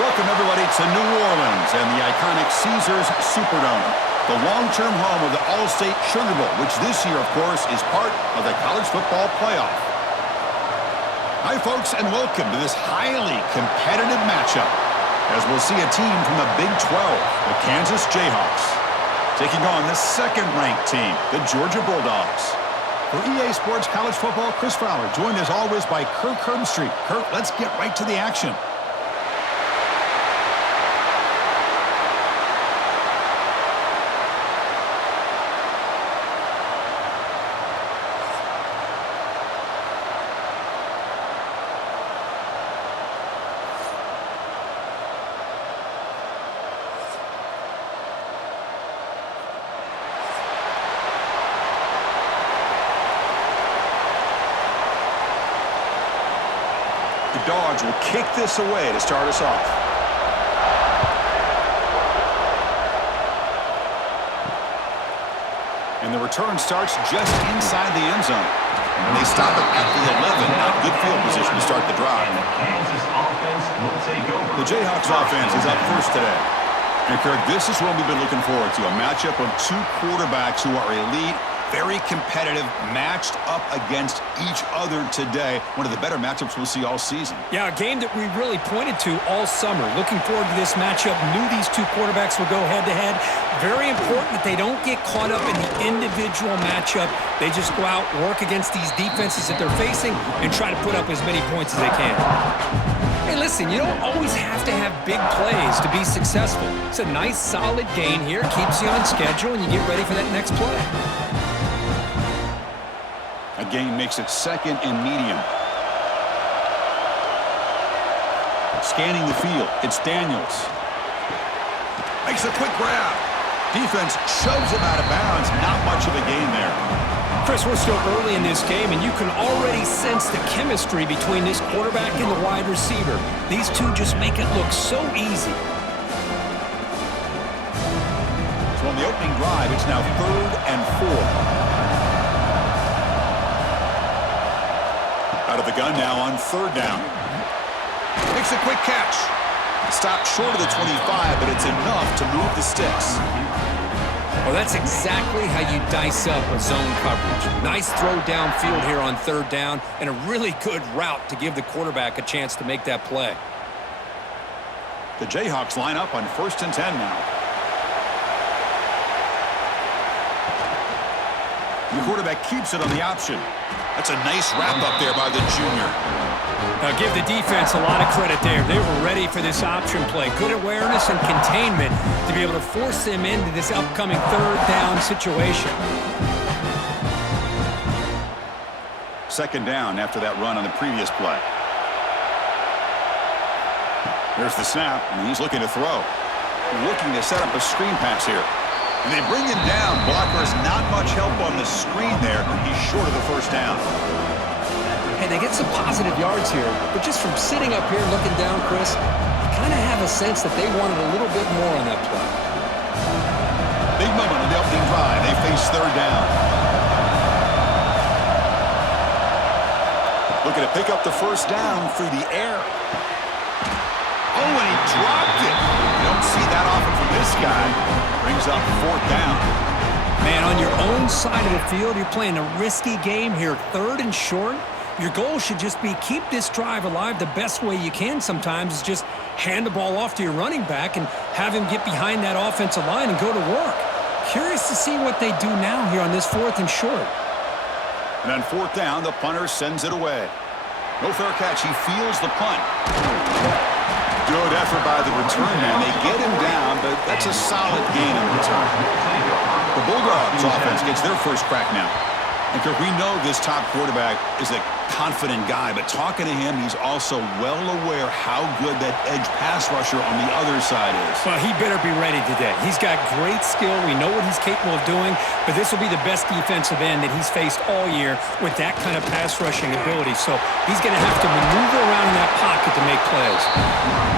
Welcome, everybody, to New Orleans and the iconic Caesars Superdome, the long-term home of the Allstate Sugar Bowl, which this year, of course, is part of the college football playoff. Hi, folks, and welcome to this highly competitive matchup, as we'll see a team from the Big 12, the Kansas Jayhawks, taking on the second-ranked team, the Georgia Bulldogs. For EA Sports College Football, Chris Fowler, joined as always by Kirk Herbstreit. Kirk, let's get right to the action. The Dogs will kick this away to start us off. And the return starts just inside the end zone. And they stop it at the 11. Not good field position to start the drive. The Jayhawks offense is up first today. And Kirk, this is what we've been looking forward to, a matchup of two quarterbacks who are elite, very competitive, matched up against each other today. One of the better matchups we'll see all season. Yeah, a game that we really pointed to all summer. Looking forward to this matchup. Knew these two quarterbacks would go head-to-head. Very important that they don't get caught up in the individual matchup. They just go out, work against these defenses that they're facing, and try to put up as many points as they can. Hey, listen, you don't always have to have big plays to be successful. It's a nice, solid gain here. Keeps you on schedule, and you get ready for that next play. A gain makes it second and medium. Scanning the field, it's Daniels. Makes a quick grab. Defense shoves him out of bounds. Not much of a gain there. Chris, we're still early in this game, and you can already sense the chemistry between this quarterback and the wide receiver. These two just make it look so easy. So on the opening drive, it's now 3rd and 4. Out of the gun now on 3rd down. Makes a quick catch. Stopped short of the 25, but it's enough to move the sticks. Well, that's exactly how you dice up a zone coverage. Nice throw downfield here on 3rd down, and a really good route to give the quarterback a chance to make that play. The Jayhawks line up on 1st and 10 now. The quarterback keeps it on the option. That's a nice wrap up there by the junior. Now give the defense a lot of credit there. They were ready for this option play. Good awareness and containment to be able to force them into this upcoming 3rd down situation. 2nd down after that run on the previous play. There's the snap, and he's looking to throw. Looking to set up a screen pass here. And they bring him down. Blocker's not much help on the screen there. He's short of the 1st down. Hey, they get some positive yards here, but just from sitting up here looking down, Chris, you kind of have a sense that they wanted a little bit more on that play. Big moment on the opening drive. They face 3rd down. Looking to pick up the 1st down through the air. Oh, and he dropped it. You don't see that often from this guy. Brings up 4th down. Man, on your own side of the field, you're playing a risky game here, 3rd and short. Your goal should just be keep this drive alive the best way you can sometimes is just hand the ball off to your running back and have him get behind that offensive line and go to work. Curious to see what they do now here on this 4th and short. And on 4th down, the punter sends it away. No fair catch. He feels the punt. Good effort by the return man. They get him down, but that's a solid gain in return. The Bulldogs offense gets their first crack now. And Kirk, we know this top quarterback is a confident guy, but talking to him, he's also well aware how good that edge pass rusher on the other side is. Well, he better be ready today. He's got great skill. We know what he's capable of doing, but this will be the best defensive end that he's faced all year with that kind of pass rushing ability. So he's going to have to maneuver around in that pocket to make plays.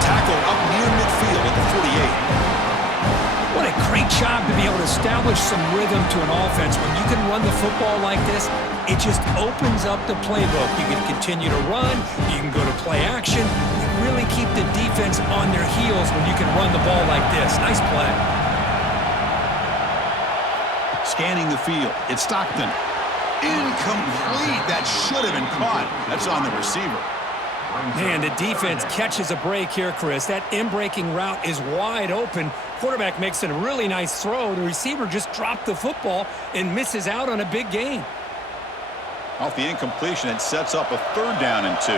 Tackle up near midfield at the 48. What a great job to be able to establish some rhythm to an offense. When you can run the football like this, it just opens up the playbook. You can continue to run. You can go to play action. You really keep the defense on their heels when you can run the ball like this. Nice play. Scanning the field. It's Stockton. Incomplete. That should have been caught. That's on the receiver. Man, the defense catches a break here, Chris. That in-breaking route is wide open. Quarterback makes it a really nice throw. The receiver just dropped the football and misses out on a big gain. Off the incompletion, it sets up a 3rd down and 2.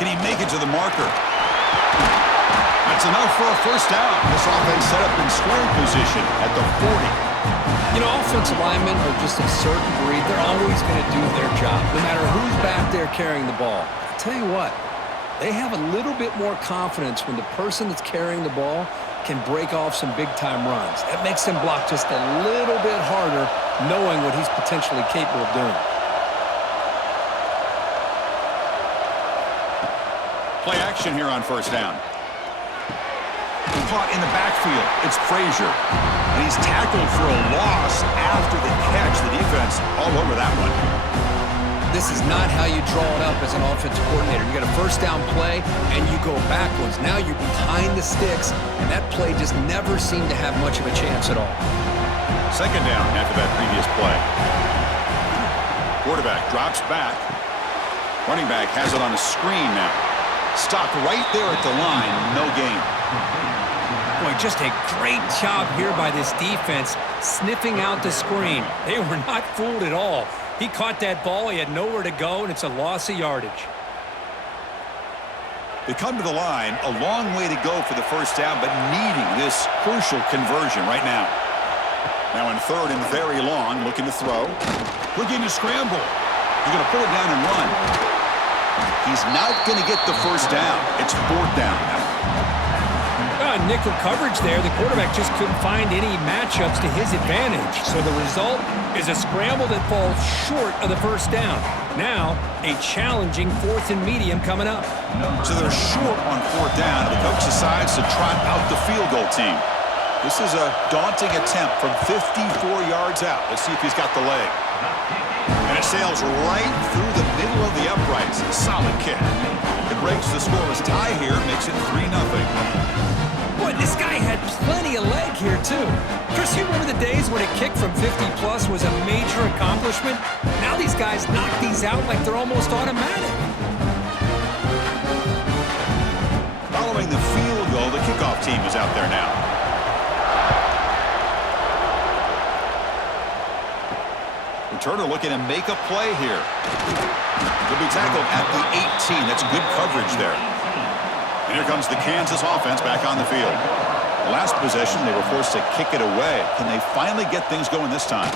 Can he make it to the marker? That's enough for a 1st down. This offense set up in scoring position at the 40. You know, offensive linemen are just a certain breed. They're always going to do their job, no matter who's back there carrying the ball. I'll tell you what, they have a little bit more confidence when the person that's carrying the ball can break off some big-time runs. That makes them block just a little bit harder, knowing what he's potentially capable of doing. Play action here on 1st down. Caught in the backfield. It's Frazier. And he's tackled for a loss after the catch. The defense all over that one. This is not how you draw it up as an offensive coordinator. You got a 1st down play, and you go backwards. Now you're behind the sticks, and that play just never seemed to have much of a chance at all. 2nd down after that previous play. Quarterback drops back. Running back has it on a screen now. Stopped right there at the line. No gain. Boy, just a great job here by this defense, sniffing out the screen. They were not fooled at all. He caught that ball. He had nowhere to go, and it's a loss of yardage. They come to the line, a long way to go for the 1st down, but needing this crucial conversion right now. Now in 3rd and very long, looking to throw. Looking to scramble. He's going to pull it down and run. He's not going to get the 1st down. It's 4th down now. Nickel coverage there. The quarterback just couldn't find any matchups to his advantage. So the result is a scramble that falls short of the 1st down. Now, a challenging 4th and medium coming up. So they're short on 4th down, and the coach decides to trot out the field goal team. This is a daunting attempt from 54 yards out. Let's see if he's got the leg. And it sails right through the middle of the uprights. Solid kick. It breaks the scoreless tie here, makes it 3-0. Boy, this guy had plenty of leg here, too. Chris, you remember the days when a kick from 50-plus was a major accomplishment? Now these guys knock these out like they're almost automatic. Following the field goal, the kickoff team is out there now. Returner looking to make a play here. He'll be tackled at the 18. That's good coverage there. And here comes the Kansas offense back on the field. The last possession, they were forced to kick it away. Can they finally get things going this time?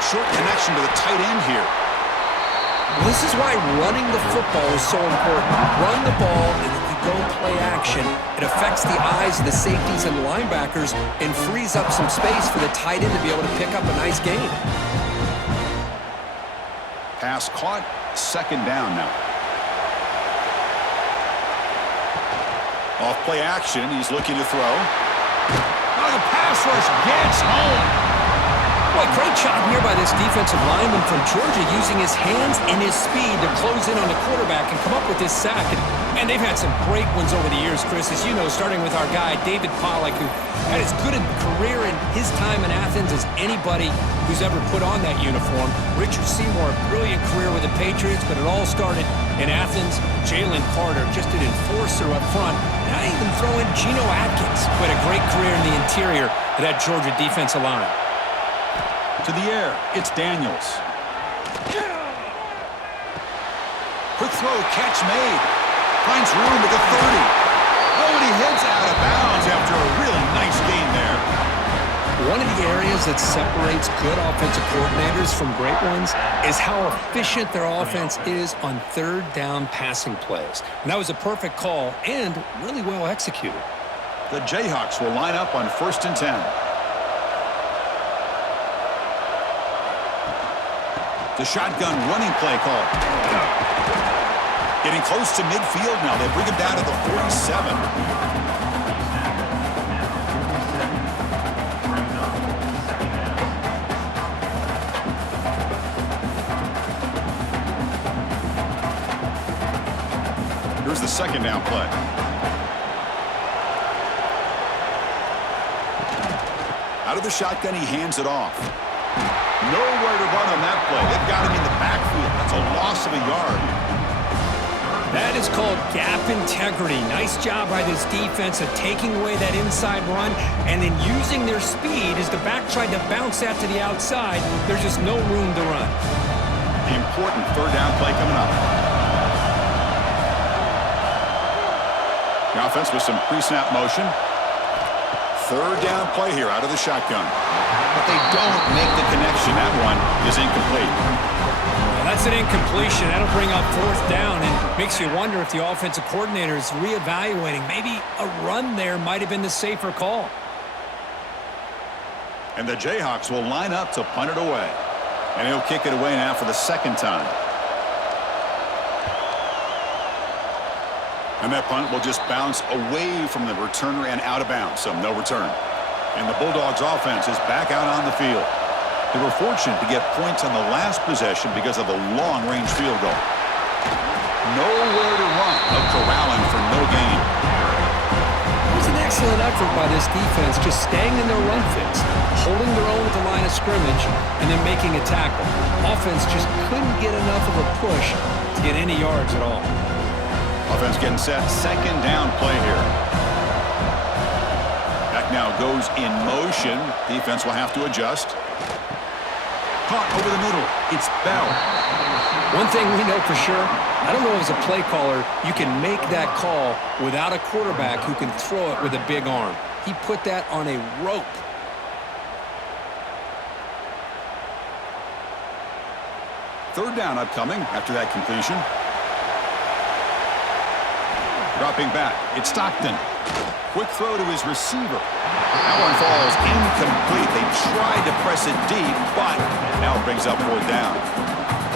Short connection to the tight end here. Well, this is why running the football is so important. Run the ball, and if you go play action, it affects the eyes of the safeties and linebackers and frees up some space for the tight end to be able to pick up a nice gain. Pass caught, 2nd down now. Off play action, he's looking to throw. Oh, the pass rush gets home. Boy, great job here by this defensive lineman from Georgia using his hands and his speed to close in on the quarterback and come up with this sack. And they've had some great ones over the years, Chris, as you know, starting with our guy, David Pollack, who had as good a career in his time in Athens as anybody who's ever put on that uniform. Richard Seymour, a brilliant career with the Patriots, but it all started in Athens. Jalen Carter, just an enforcer up front. And I even throw in Geno Atkins, who had a great career in the interior of that Georgia defensive line. To the air, it's Daniels. Quick throw, catch made. Finds room at the 30. Oh, and he heads out of bounds after a really nice gain there. One of the areas that separates good offensive coordinators from great ones is how efficient their offense is on 3rd down passing plays. And that was a perfect call and really well executed. The Jayhawks will line up on 1st and 10. The shotgun running play call. Getting close to midfield now. They bring him down to the 47. Here's the second down play. Out of the shotgun, he hands it off. Nowhere to run on that play. They've got him in the backfield. That's a loss of a yard. That is called gap integrity. Nice job by this defense of taking away that inside run and then using their speed as the back tried to bounce that to the outside. There's just no room to run. The important third down play coming up. The offense with some pre-snap motion. Third down play here out of the shotgun. But they don't make the connection. That one is incomplete. Well, that's an incompletion. That'll bring up fourth down and makes you wonder if the offensive coordinator is reevaluating. Maybe a run there might have been the safer call. And the Jayhawks will line up to punt it away. And he'll kick it away now for the second time. And that punt will just bounce away from the returner and out of bounds, so no return. And the Bulldogs offense is back out on the field. They were fortunate to get points on the last possession because of a long-range field goal. Nowhere to run. No corralling for no gain. It was an excellent effort by this defense, just staying in their run fix, holding their own at the line of scrimmage, and then making a tackle. Offense just couldn't get enough of a push to get any yards at all. Offense getting set. Second down play here. Back now goes in motion. Defense will have to adjust. Caught over the middle. It's Bell. One thing we know for sure, I don't know as a play caller, you can make that call without a quarterback who can throw it with a big arm. He put that on a rope. Third down upcoming after that completion. Dropping back, it's Stockton. Quick throw to his receiver. That one falls incomplete. They tried to press it deep, but now it brings up fourth down.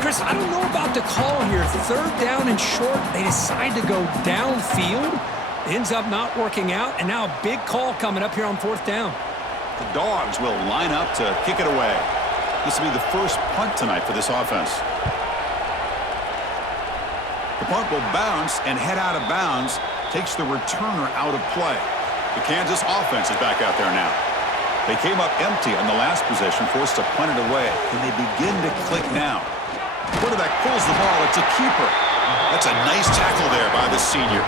Chris, I don't know about the call here. Third down and short, they decide to go downfield. Ends up not working out, and now a big call coming up here on fourth down. The Dogs will line up to kick it away. This will be the first punt tonight for this offense. The punt will bounce and head out of bounds. Takes the returner out of play. The Kansas offense is back out there now. They came up empty on the last possession, forced to punt it away. Can they begin to click now? Quarterback pulls the ball. It's a keeper. That's a nice tackle there by the senior.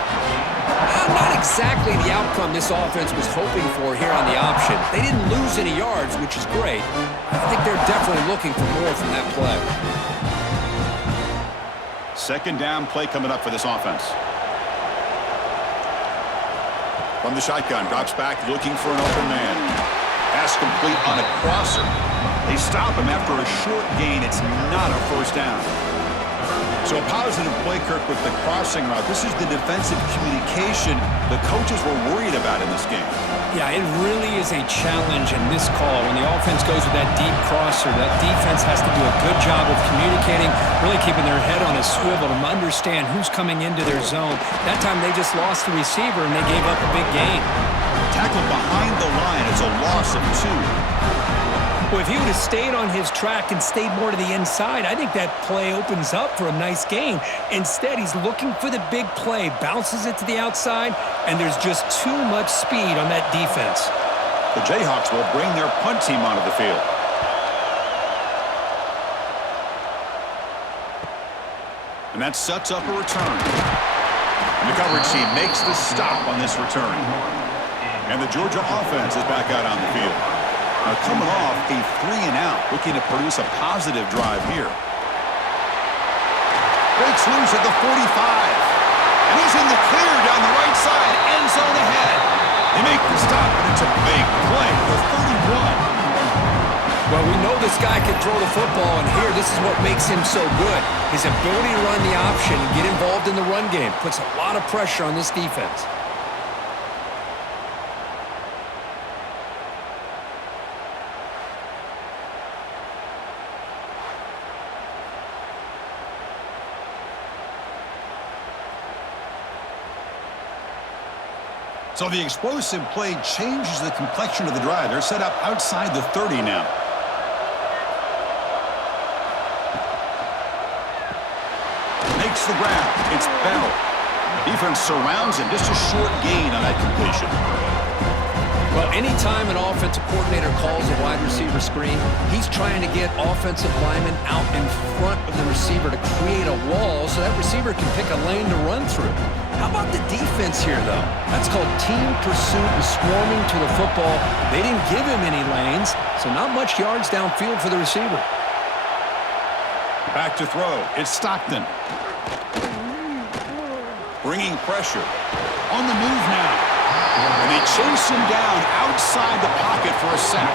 Not exactly the outcome this offense was hoping for here on the option. They didn't lose any yards, which is great. I think they're definitely looking for more from that play. Second down play coming up for this offense. From the shotgun, drops back looking for an open man. Pass complete on a crosser. They stop him after a short gain. It's not a first down. So a positive play, Kirk, with the crossing route. This is the defensive communication the coaches were worried about in this game. Yeah, it really is a challenge in this call. When the offense goes with that deep crosser, that defense has to do a good job of communicating, really keeping their head on a swivel to understand who's coming into their zone. That time they just lost the receiver and they gave up a big gain. Tackled behind the line is a loss of 2. Well, if he would have stayed on his track and stayed more to the inside, I think that play opens up for a nice gain. Instead, he's looking for the big play, bounces it to the outside, and there's just too much speed on that defense. The Jayhawks will bring their punt team onto the field. And that sets up a return. And the coverage team makes the stop on this return. And the Georgia offense is back out on the field. Now coming off a 3-and-out, looking to produce a positive drive here. Breaks loose at the 45. And he's in the clear down the right side. End zone ahead. They make the stop, and it's a big play for 31. Well, we know this guy can throw the football, and here, this is what makes him so good. His ability to run the option and get involved in the run game puts a lot of pressure on this defense. So the explosive play changes the complexion of the drive. They're set up outside the 30 now. Makes the grab. It's Bell. Defense surrounds him. Just a short gain on that completion. Well, anytime an offensive coordinator calls a wide receiver screen, he's trying to get offensive linemen out in front of the receiver to create a wall so that receiver can pick a lane to run through. How about the defense here, though? That's called team pursuit and swarming to the football. They didn't give him any lanes, so not much yards downfield for the receiver. Back to throw. It's Stockton. Bringing pressure. On the move now. And they chase him down outside the pocket for a sack.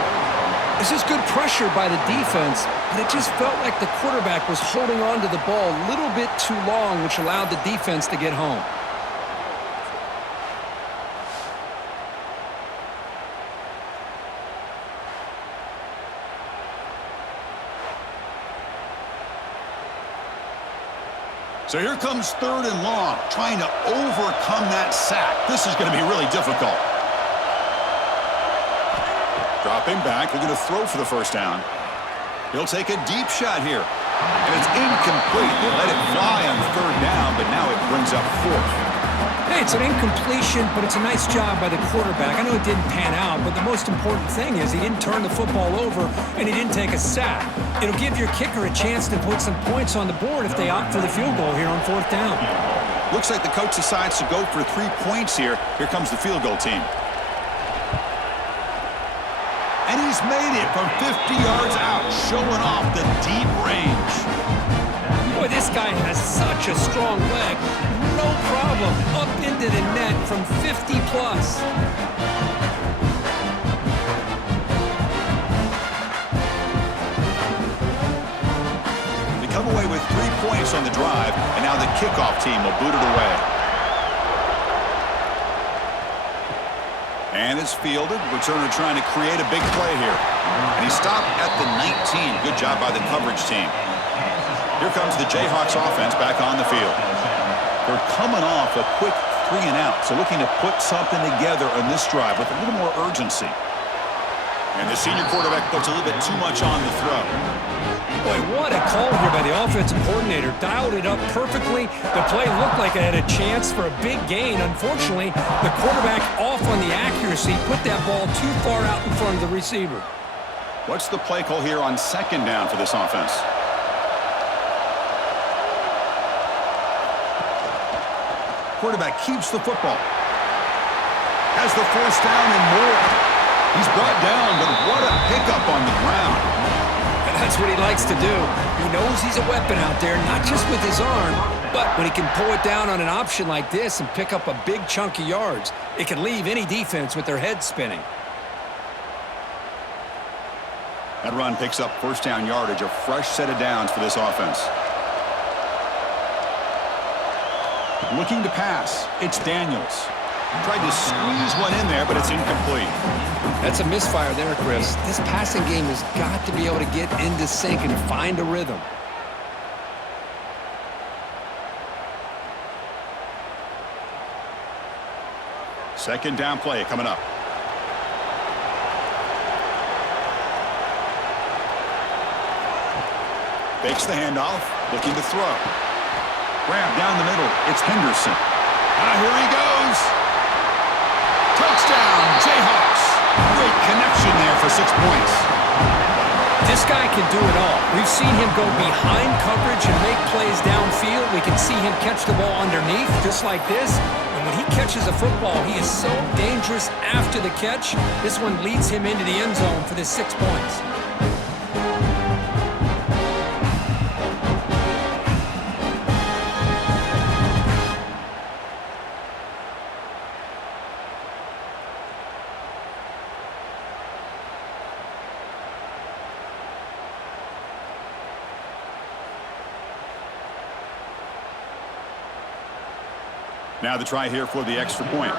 This is good pressure by the defense, but it just felt like the quarterback was holding on to the ball a little bit too long, which allowed the defense to get home. So here comes 3rd and long, trying to overcome that sack. This is going to be really difficult. Dropping back, they're going to throw for the first down. He'll take a deep shot here. And it's incomplete. They let it fly on 3rd down, but now it brings up 4th. Hey, it's an incompletion, but it's a nice job by the quarterback. I know it didn't pan out, but the most important thing is he didn't turn the football over and he didn't take a sack. It'll give your kicker a chance to put some points on the board if they opt for the field goal here on 4th down. Looks like the coach decides to go for 3 points here. Here comes the field goal team. And he's made it from 50 yards out, showing off the deep range. Boy, this guy has such a strong leg. No problem. Up into the net from 50 plus. They come away with 3 points on the drive, and now the kickoff team will boot it away. And it's fielded. Returner trying to create a big play here. And he stopped at the 19. Good job by the coverage team. Here comes the Jayhawks offense back on the field. They're coming off a quick 3 and out, so looking to put something together on this drive with a little more urgency. And the senior quarterback puts a little bit too much on the throw. Boy, what a call here by the offensive coordinator. Dialed it up perfectly. The play looked like it had a chance for a big gain. Unfortunately, the quarterback off on the accuracy, put that ball too far out in front of the receiver. What's the play call here on 2nd down for this offense? Quarterback keeps the football. Has the 1st down and more. He's brought down, but what a pickup on the ground. And that's what he likes to do. He knows he's a weapon out there, not just with his arm, but when he can pull it down on an option like this and pick up a big chunk of yards, it can leave any defense with their head spinning. That run picks up 1st down yardage, a fresh set of downs for this offense. Looking to pass, it's Daniels. Tried to squeeze one in there, but it's incomplete. That's a misfire there, Chris. This passing game has got to be able to get into sync and find a rhythm. Second down play coming up. Fakes the handoff, looking to throw. Grab down the middle. It's Henderson. Here he goes. Touchdown, Jayhawks. Great connection there for 6 points. This guy can do it all. We've seen him go behind coverage and make plays downfield. We can see him catch the ball underneath, just like this. And when he catches a football, he is so dangerous after the catch. This one leads him into the end zone for the 6 points. Now the try here for the extra point.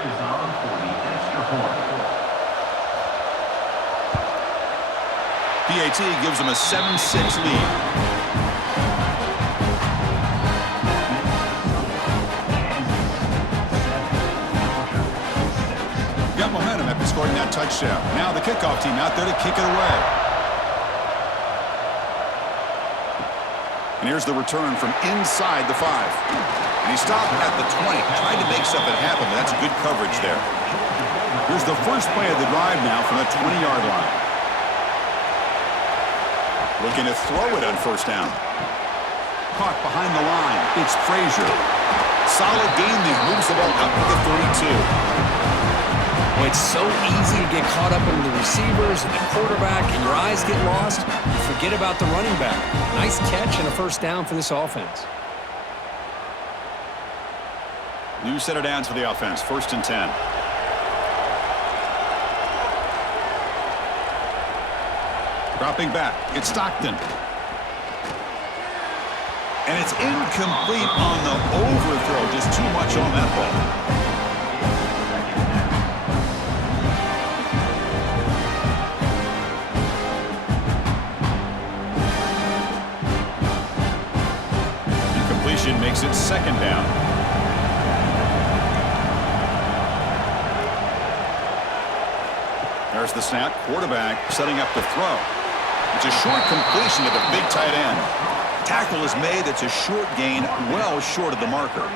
PAT gives them a 7-6 lead. scoring that touchdown. Now the kickoff team out there to kick it away. And here's the return from inside the 5. And he stopped at the 20, trying to make something happen, but that's good coverage there. Here's the first play of the drive now from the 20-yard line. Looking to throw it on first down. Caught behind the line. It's Frazier. Solid gain there. Moves the ball up to the 32. Well, it's so easy to get caught up in the receivers and the quarterback, and your eyes get lost. You forget about the running back. Nice catch and a first down for this offense. New set of downs for the offense. 1st and 10. Dropping back. It's Stockton. And it's incomplete on the overthrow. Just too much on that ball. Incompletion makes it 2nd down. There's the snap. Quarterback setting up to throw. It's a short completion to the big tight end. Tackle is made. It's a short gain, well short of the marker.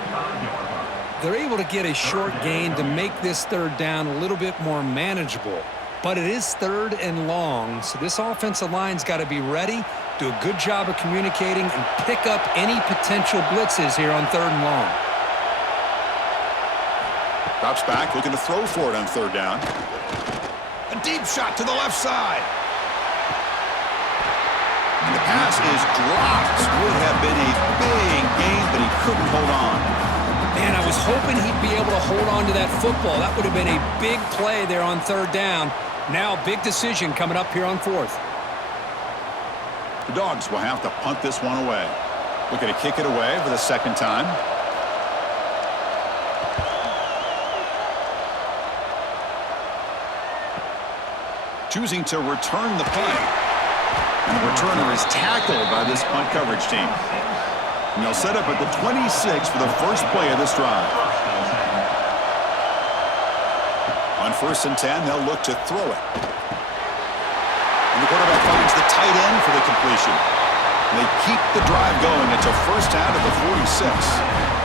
They're able to get a short gain to make this 3rd down a little bit more manageable. But it is 3rd and long, so this offensive line's got to be ready, do a good job of communicating, and pick up any potential blitzes here on 3rd and long. Drops back, looking to throw for it on 3rd down. A deep shot to the left side. And the pass is dropped. Would have been a big gain, but he couldn't hold on. Man, I was hoping he'd be able to hold on to that football. That would have been a big play there on 3rd down. Now, big decision coming up here on 4th. The Dogs will have to punt this one away. Looking to kick it away for the 2nd time. Choosing to return the punt. And the returner is tackled by this punt coverage team. And they'll set up at the 26 for the first play of this drive. On 1st and 10, they'll look to throw it. And the quarterback finds the tight end for the completion. And they keep the drive going. It's a 1st down at the 46.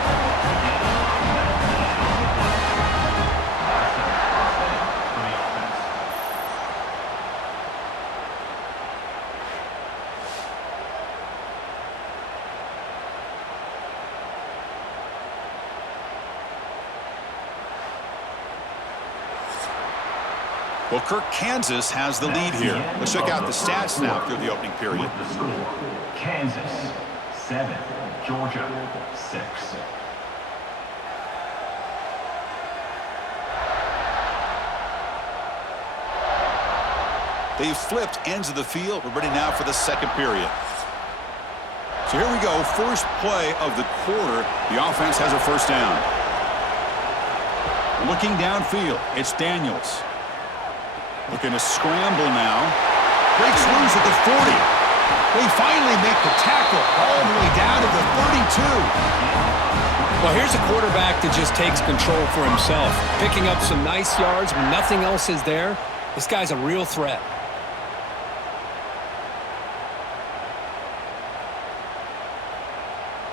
Well, Kirk, Kansas has the lead here. Let's check out the stats now through the opening period. The score, Kansas 7, Georgia 6. They've flipped ends of the field. We're ready now for the 2nd period. So here we go. First play of the quarter. The offense has a 1st down. Looking downfield, it's Daniels. Looking to scramble now. Breaks loose at the 40. They finally make the tackle all the way down to the 32. Well, here's a quarterback that just takes control for himself. Picking up some nice yards when nothing else is there. This guy's a real threat.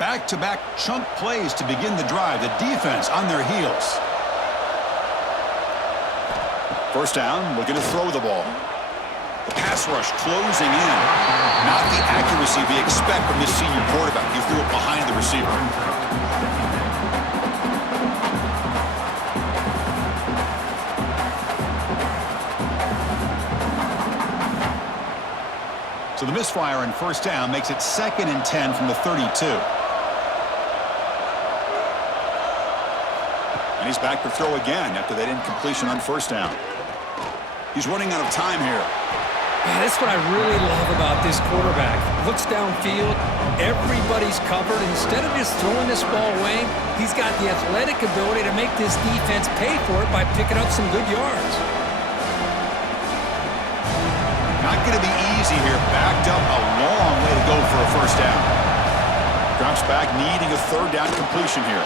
Back-to-back chunk plays to begin the drive. The defense on their heels. 1st down, looking to throw the ball. The pass rush closing in. Not the accuracy we expect from this senior quarterback. He threw it behind the receiver. So the misfire on 1st down makes it 2nd and 10 from the 32. And he's back to throw again after that incompletion on 1st down. He's running out of time here. Man, that's what I really love about this quarterback. Looks downfield, everybody's covered. Instead of just throwing this ball away, he's got the athletic ability to make this defense pay for it by picking up some good yards. Not going to be easy here. Backed up a long way to go for a 1st down. Drops back, needing a 3rd down completion here.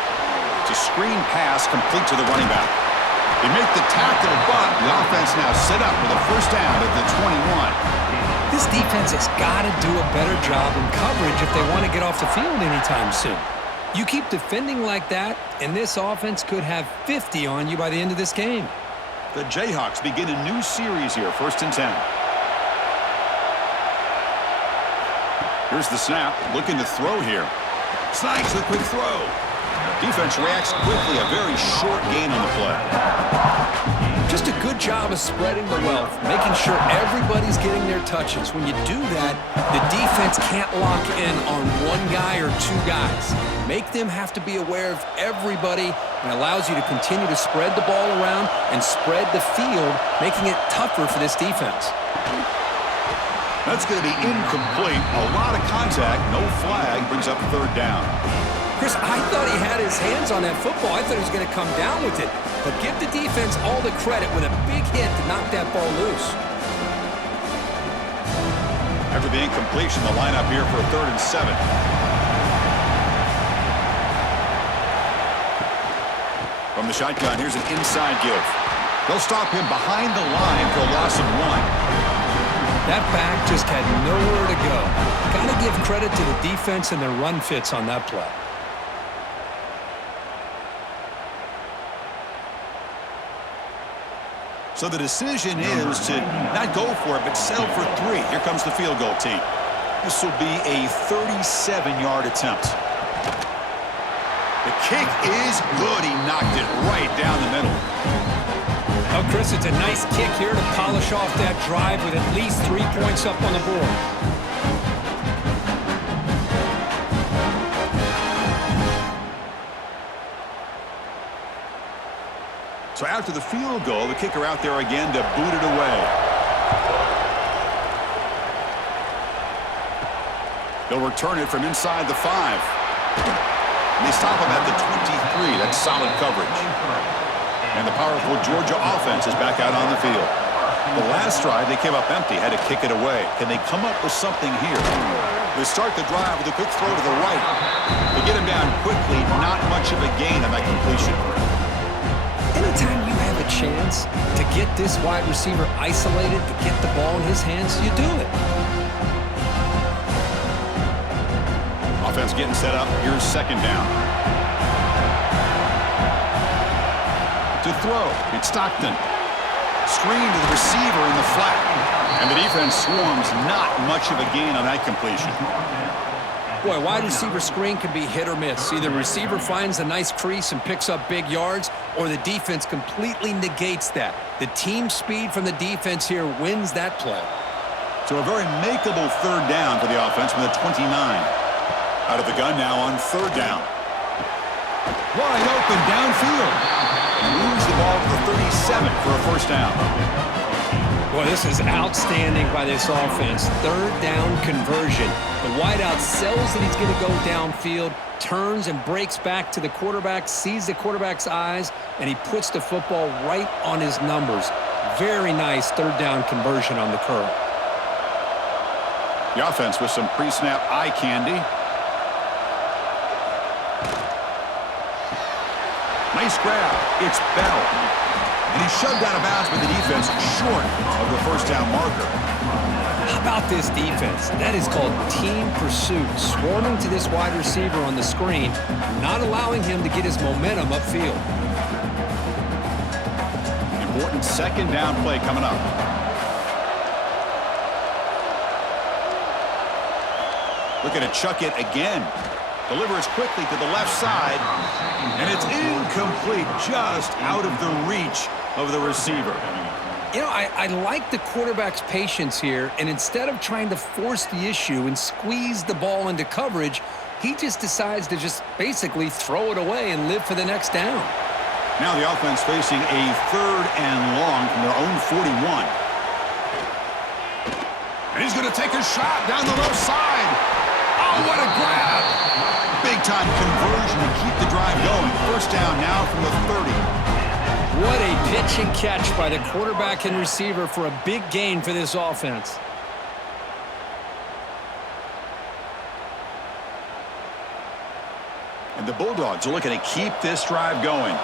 It's a screen pass complete to the running back. They make the tackle, but the offense now set up with a first down at the 21. This defense has got to do a better job in coverage if they want to get off the field anytime soon. You keep defending like that, and this offense could have 50 on you by the end of this game. The Jayhawks begin a new series here, 1st and 10. Here's the snap, looking to throw here. Snipes the quick throw. Defense reacts quickly, a very short gain on the play. Just a good job of spreading the wealth, making sure everybody's getting their touches. When you do that, the defense can't lock in on one guy or two guys. Make them have to be aware of everybody, and allows you to continue to spread the ball around and spread the field, making it tougher for this defense. That's going to be incomplete. A lot of contact, no flag, brings up 3rd down. Chris, I thought he had his hands on that football. I thought he was going to come down with it. But give the defense all the credit with a big hit to knock that ball loose. After the incompletion, the lineup here for 3rd and 7. From the shotgun, here's an inside give. They'll stop him behind the line for a loss of 1. That back just had nowhere to go. Got to give credit to the defense and their run fits on that play. So the decision is to not go for it, but settle for 3. Here comes the field goal team. This will be a 37-yard attempt. The kick is good. He knocked it right down the middle. Oh, Chris, it's a nice kick here to polish off that drive with at least 3 points up on the board. So after the field goal, the kicker out there again to boot it away. They'll return it from inside the 5. And they stop him at the 23. That's solid coverage. And the powerful Georgia offense is back out on the field. The last drive, they came up empty, had to kick it away. Can they come up with something here? They start the drive with a quick throw to the right. They get him down quickly, not much of a gain on that completion. Anytime you have a chance to get this wide receiver isolated, to get the ball in his hands, you do it. Offense getting set up. Here's 2nd down. To throw, it's Stockton. Screen to the receiver in the flat. And the defense swarms, not much of a gain on that completion. Boy, wide receiver screen can be hit or miss. Either receiver finds a nice crease and picks up big yards, or the defense completely negates that. The team speed from the defense here wins that play. So a very makeable 3rd down for the offense from the 29. Out of the gun now on 3rd down. Wide open downfield. Moves the ball to the 37 for a first down. Boy, this is outstanding by this offense. 3rd down conversion. The wideout sells that he's going to go downfield, turns and breaks back to the quarterback, sees the quarterback's eyes, and he puts the football right on his numbers. Very nice 3rd down conversion on the curl. The offense with some pre-snap eye candy. Nice grab. It's Bell. And he's shoved out of bounds by the defense short of the first down marker. How about this defense? That is called team pursuit. Swarming to this wide receiver on the screen, not allowing him to get his momentum upfield. Important 2nd down play coming up. Looking to chuck it again. Delivers quickly to the left side. And it's incomplete, just out of the reach of the receiver. You know, I like the quarterback's patience here, and instead of trying to force the issue and squeeze the ball into coverage, he just decides to just basically throw it away and live for the next down. Now the offense facing a 3rd and long from their own 41. And he's going to take a shot down the left side. Oh, what a grab! Big-time conversion to keep the drive going. First down now from the 30. What a pitch and catch by the quarterback and receiver for a big gain for this offense. And the Bulldogs are looking to keep this drive going.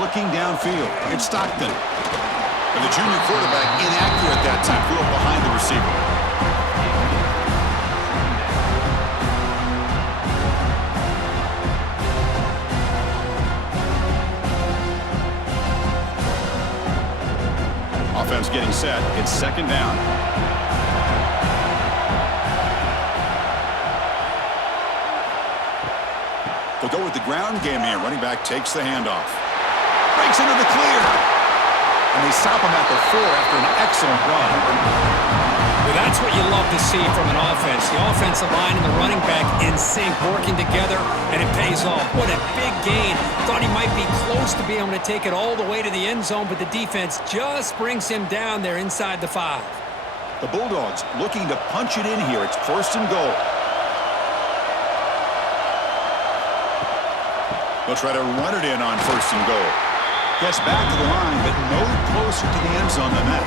looking downfield. It's Stockton. And the junior quarterback inaccurate that time. Threw it behind the receiver. Offense getting set. It's second down. They'll go with the ground game here. Running back takes the handoff. Breaks into the clear. And they stop him at the 4 after an excellent run. Well, that's what you love to see from an offense. The offensive line and the running back in sync, working together, and it pays off. What a big gain. Thought he might be close to being able to take it all the way to the end zone, but the defense just brings him down there inside the 5. The Bulldogs looking to punch it in here. It's first and goal. They'll try to run it in on first and goal. Gets back to the line, but no closer to the end zone than that.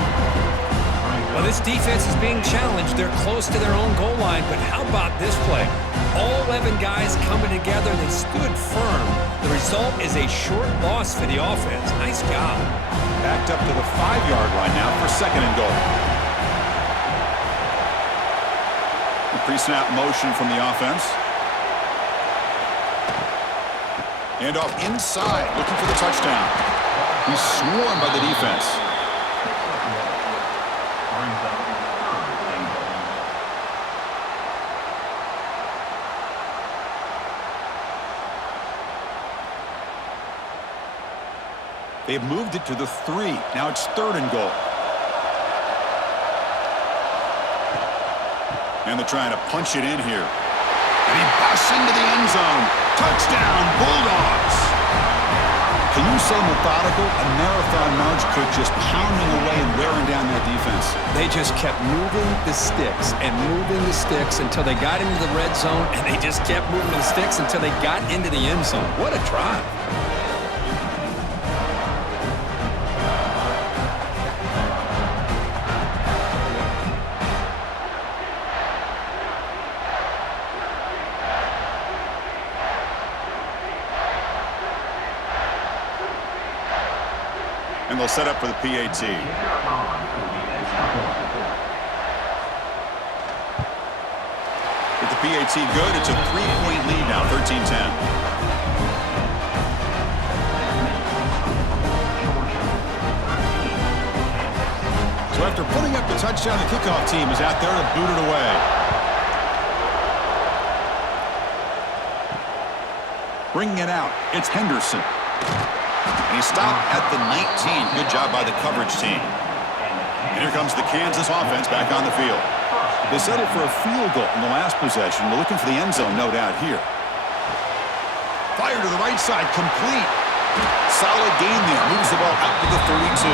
Well, this defense is being challenged. They're close to their own goal line, but how about this play? All 11 guys coming together. They stood firm. The result is a short loss for the offense. Nice job. Backed up to the 5-yard line now for second and goal. The pre-snap motion from the offense. And off inside, looking for the touchdown. He's swarmed by the defense. They've moved it to the 3. Now it's third and goal. And they're trying to punch it in here. And he busts into the end zone. Touchdown, Bulldogs! Can you say methodical? A marathon march, could just pounding away and wearing down that defense. They just kept moving the sticks and moving the sticks until they got into the red zone, and they just kept moving the sticks until they got into the end zone. What a drive. And they'll set up for the PAT. With the PAT good, it's a 3-point lead now, 13-10. So after putting up the touchdown, the kickoff team is out there to boot it away. Bringing it out, it's Henderson. And he stopped at the 19. Good job by the coverage team. And here comes the Kansas offense back on the field. They settled for a field goal in the last possession. They're looking for the end zone, no doubt, here. Fire to the right side, complete. Solid gain there. Moves the ball out to the 32.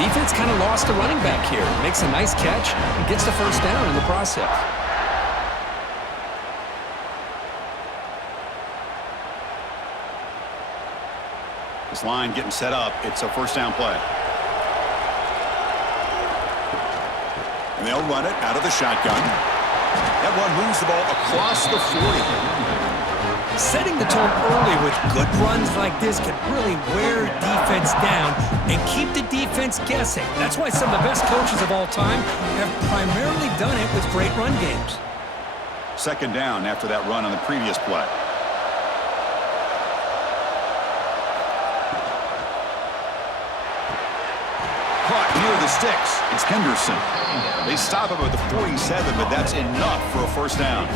Defense kind of lost the running back here. Makes a nice catch and gets the first down in the process. This line getting set up. It's a first down play. And they'll run it out of the shotgun. That one moves the ball across the 40. Setting the tone early with good runs like this can really wear defense down and keep the defense guessing. That's why some of the best coaches of all time have primarily done it with great run games. Second down after that run on the previous play. Caught near the sticks. It's Henderson. They stop him at the 47, but that's enough for a first down.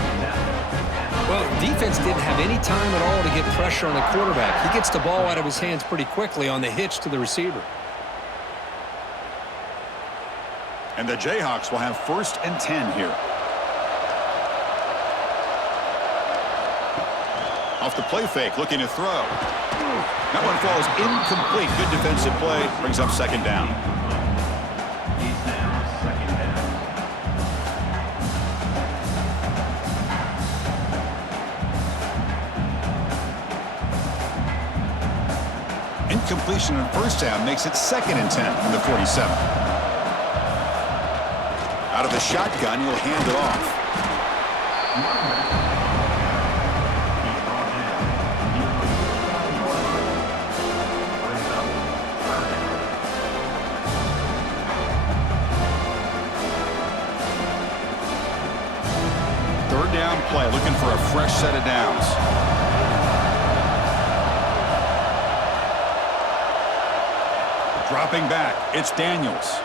Well, defense didn't have any time at all to get pressure on the quarterback. He gets the ball out of his hands pretty quickly on the hitch to the receiver. And the Jayhawks will have first and 10 here. Off the play fake, looking to throw. That one falls incomplete. Good defensive play. Brings up second down. Incompletion on first down makes it second and 10 from the 47. Out of the shotgun, he'll hand it off. play, looking for a fresh set of downs. Dropping back, it's Daniels.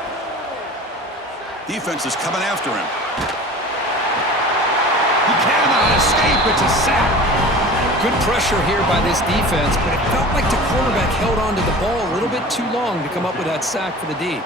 Defense is coming after him. He cannot escape. It's a sack. Good pressure here by this defense, but it felt like the quarterback held on to the ball a little bit too long to come up with that sack for the D.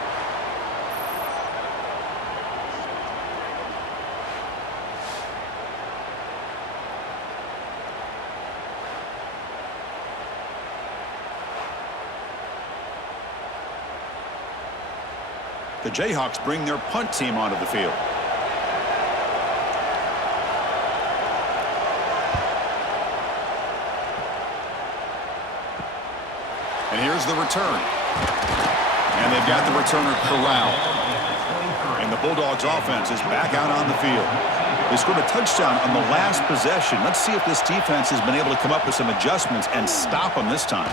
The Jayhawks bring their punt team onto the field. And here's the return. And they've got the returner corralled. And the Bulldogs offense is back out on the field. They scored a touchdown on the last possession. Let's see if this defense has been able to come up with some adjustments and stop them this time.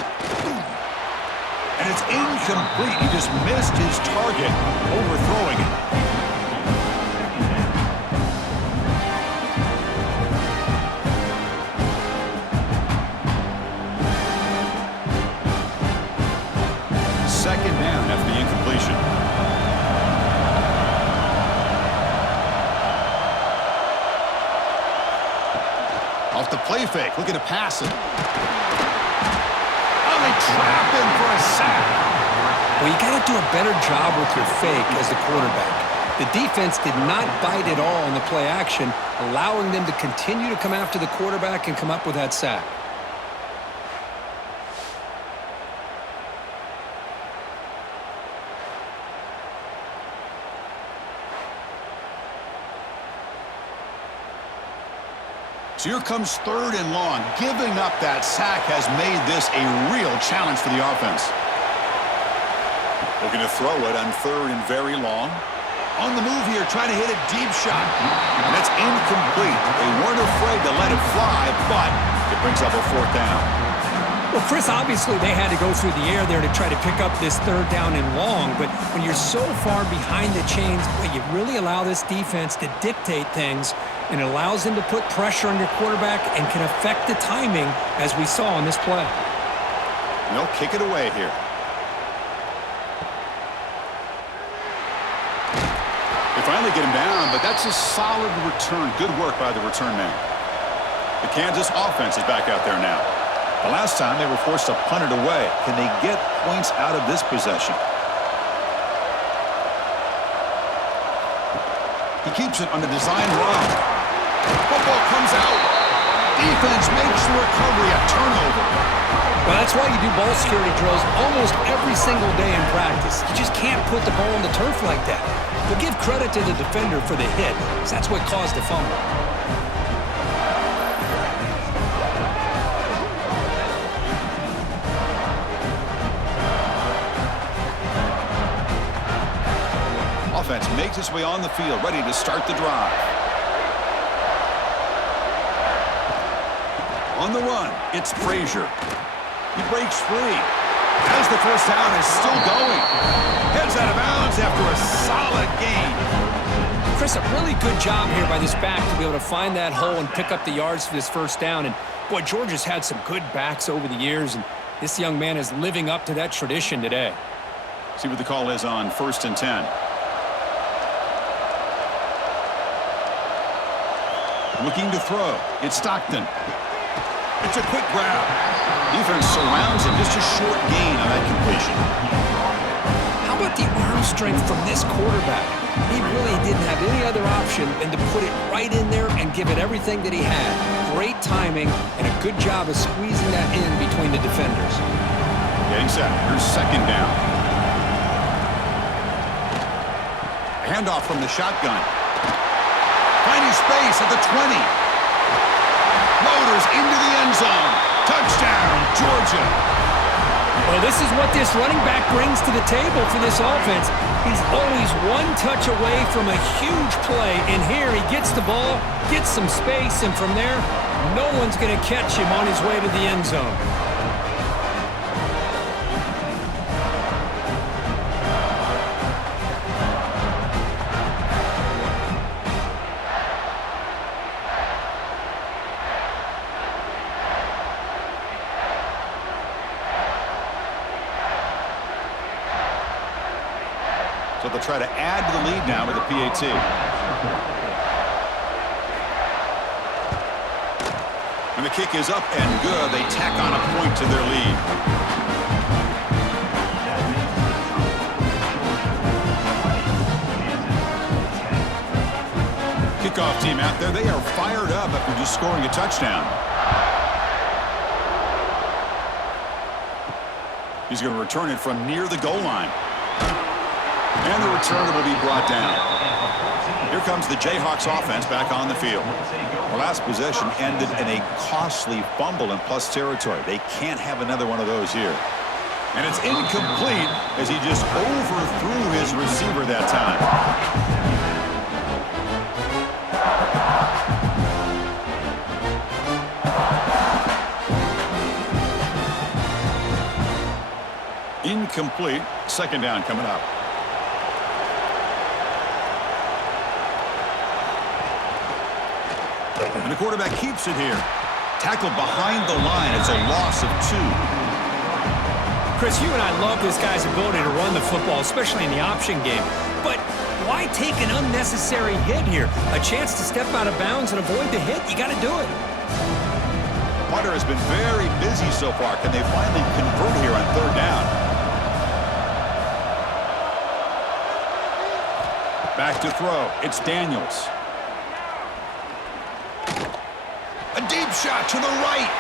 And it's incomplete. He just missed his target, overthrowing it. Second down after the incompletion. Off the play fake, looking to pass it. They trap him for a sack. Well, you got to do a better job with your fake as the quarterback. The defense did not bite at all in the play action, allowing them to continue to come after the quarterback and come up with that sack. So here comes 3rd and long. Giving up that sack has made this a real challenge for the offense. Looking to throw it on 3rd and very long. On the move here, trying to hit a deep shot. And it's incomplete. They weren't afraid to let it fly, but it brings up a 4th down. Well, Chris, obviously they had to go through the air there to try to pick up this 3rd down and long, but when you're so far behind the chains, you really allow this defense to dictate things, and it allows them to put pressure on your quarterback and can affect the timing, as we saw in this play. They'll kick it away here. They finally get him down, but that's a solid return. Good work by the return man. The Kansas offense is back out there now. The last time they were forced to punt it away. Can they get points out of this possession? He keeps it on the design run. Football comes out. Defense makes the recovery a turnover. Well, that's why you do ball security drills almost every single day in practice. You just can't put the ball on the turf like that. But give credit to the defender for the hit, because that's what caused the fumble. Offense makes its way on the field, ready to start the drive. On the run, it's Frazier. He breaks free. As the first down is still going. Heads out of bounds after a solid gain. Chris, a really good job here by this back to be able to find that hole and pick up the yards for this first down. And, boy, Georgia's had some good backs over the years, and this young man is living up to that tradition today. See what the call is on 1st and 10. Looking to throw. It's Stockton. It's a quick grab. Defense surrounds him. Just a short gain on that completion. How about the arm strength from this quarterback? He really didn't have any other option than to put it right in there and give it everything that he had. Great timing and a good job of squeezing that in between the defenders. Getting set. Here's 2nd down. A handoff from the shotgun. Finding space at the 20. Motors into the end zone. Touchdown, Georgia. Well, this is what this running back brings to the table for this offense. He's always one touch away from a huge play, and here he gets the ball, gets some space, and from there, no one's going to catch him on his way to the end zone. So they'll try to add to the lead now with a PAT. And the kick is up and good. They tack on a point to their lead. Kickoff team out there. They are fired up after just scoring a touchdown. He's going to return it from near the goal line. And the return will be brought down. Here comes the Jayhawks offense back on the field. The last possession ended in a costly fumble in plus territory. They can't have another one of those here. And it's incomplete as he just overthrew his receiver that time. Incomplete. Second down coming up. And the quarterback keeps it here. Tackled behind the line. It's a loss of 2. Chris, you and I love this guy's ability to run the football, especially in the option game. But why take an unnecessary hit here? A chance to step out of bounds and avoid the hit? You got to do it. Punter has been very busy so far. Can they finally convert here on third down? Back to throw. It's Daniels. A deep shot to the right.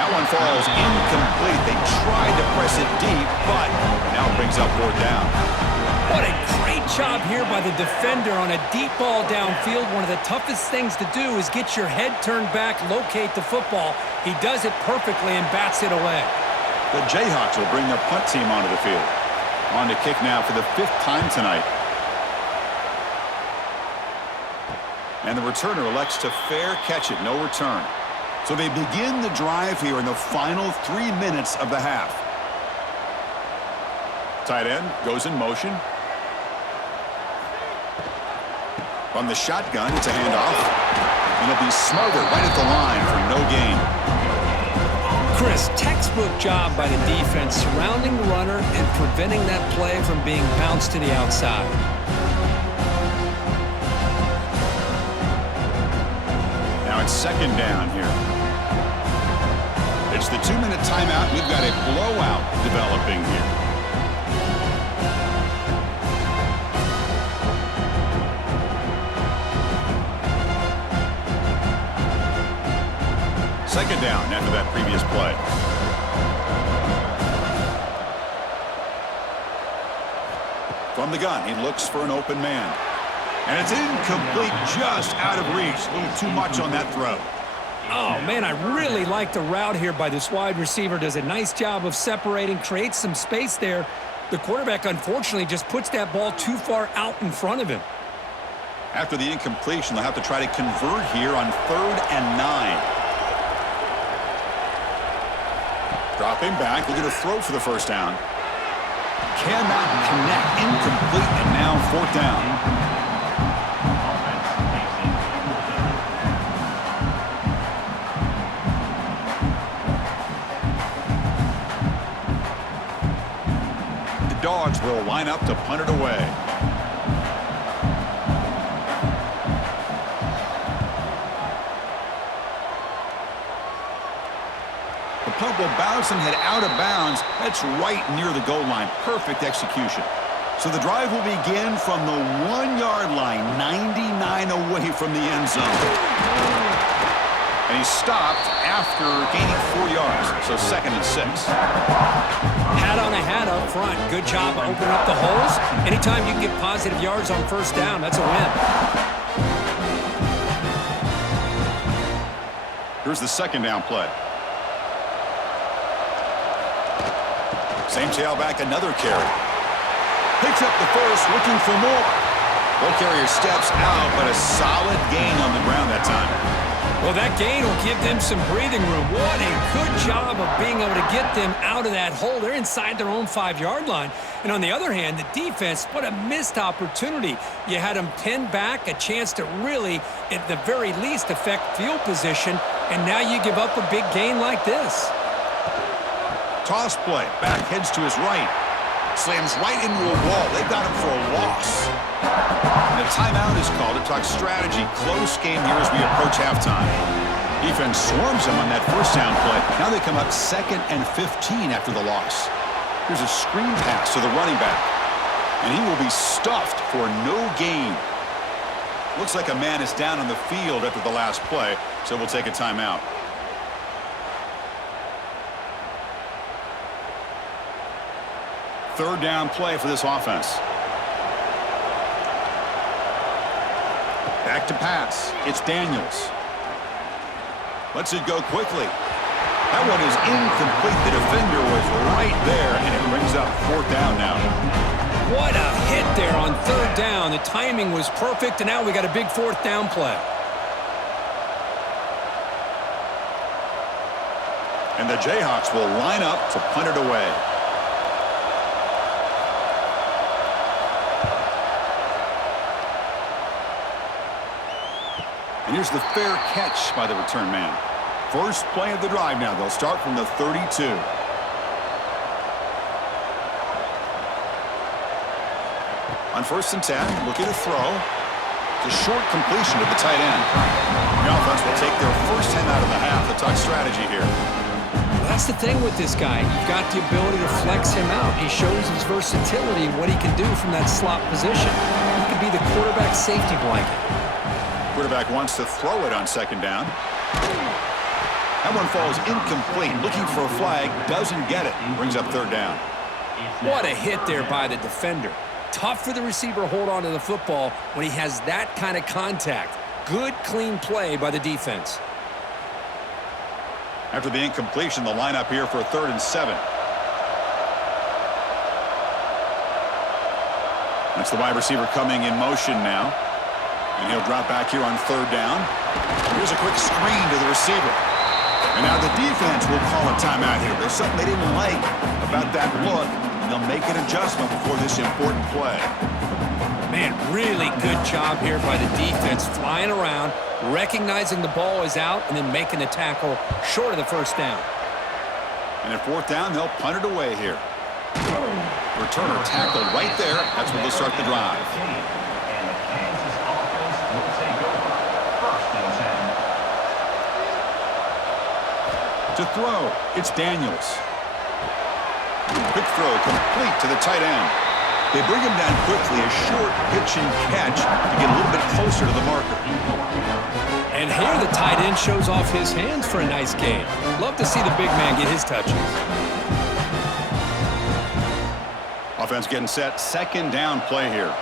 That one falls incomplete. They tried to press it deep, but now it brings up fourth down. What a great job here by the defender on a deep ball downfield. One of the toughest things to do is get your head turned back, locate the football. He does it perfectly and bats it away. The Jayhawks will bring their punt team onto the field. On to kick now for the 5th time tonight. And the returner elects to fair catch it, no return. So they begin the drive here in the final 3 minutes of the half. Tight end goes in motion. From the shotgun, it's a handoff. And it'll be smothered right at the line for no gain. Chris, textbook job by the defense surrounding the runner and preventing that play from being bounced to the outside. Now it's second down here. It's the 2-minute timeout. We've got a blowout developing here. Second down after that previous play. From the gun, he looks for an open man. And it's incomplete, just out of reach. A little too much on that throw. Oh, man, I really like the route here by this wide receiver. Does a nice job of separating, creates some space there. The quarterback, unfortunately, just puts that ball too far out in front of him. After the incompletion, they'll have to try to convert here on 3rd and 9. Dropping back, we'll get a throw for the first down. Cannot connect, incomplete, and now 4th down. The Dogs will line up to punt it away. The punt will bounce and head out of bounds. That's right near the goal line. Perfect execution. So the drive will begin from the 1-yard line, 99 away from the end zone. And he stopped after gaining 4 yards, so 2nd and 6. Hat on a hat up front. Good job of opening up the holes. Anytime you can get positive yards on first down, that's a win. Here's the second down play. Same tailback, another carry. Picks up the first, looking for more. Ball carrier steps out, but a solid gain on the ground that time. Well, that gain will give them some breathing room. What a good job of being able to get them out of that hole. They're inside their own 5-yard line. And on the other hand, the defense, what a missed opportunity. You had them pinned back, a chance to really, at the very least, affect field position, and now you give up a big gain like this. Toss play. Back heads to his right. Slams right into a wall. They've got him for a loss. And a timeout is called to talk strategy. Close game here as we approach halftime. Defense swarms him on that first down play. Now they come up 2nd and 15 after the loss. Here's a screen pass to the running back. And he will be stuffed for no gain. Looks like a man is down on the field after the last play, so we'll take a timeout. Third down play for this offense. Back to pass. It's Daniels. Lets it go quickly. That one is incomplete. The defender was right there, and it brings up 4th down now. What a hit there on 3rd down. The timing was perfect, and now we got a big 4th down play. And the Jayhawks will line up to punt it away. And here's the fair catch by the return man. First play of the drive now. They'll start from the 32. On 1st and 10, looking to throw. It's a short completion to the tight end. The offense will take their first 10 out of the half. The talk strategy here. Well, that's the thing with this guy. You've got the ability to flex him out. He shows his versatility and what he can do from that slot position. He could be the quarterback's safety blanket. Quarterback wants to throw it on 2nd down. That one falls incomplete. Looking for a flag. Doesn't get it. Brings up 3rd down. What a hit there by the defender. Tough for the receiver to hold on to the football when he has that kind of contact. Good, clean play by the defense. After the incompletion, the lineup here for 3rd and 7. That's the wide receiver coming in motion now. And he'll drop back here on 3rd down. Here's a quick screen to the receiver. And now the defense will call a timeout here. There's something they didn't like about that look. They'll make an adjustment before this important play. Man, really good job here by the defense, flying around, recognizing the ball is out, and then making the tackle short of the 1st down. And at 4th down, they'll punt it away here. Returner tackled right there. That's where they'll start the drive. And the Kansas offense will take over. 1st and 10. To throw, it's Daniels. Quick throw complete to the tight end. They bring him down quickly, a short pitch and catch to get a little bit closer to the marker. And here the tight end shows off his hands for a nice gain. Love to see the big man get his touches. Offense getting set. 2nd down play here.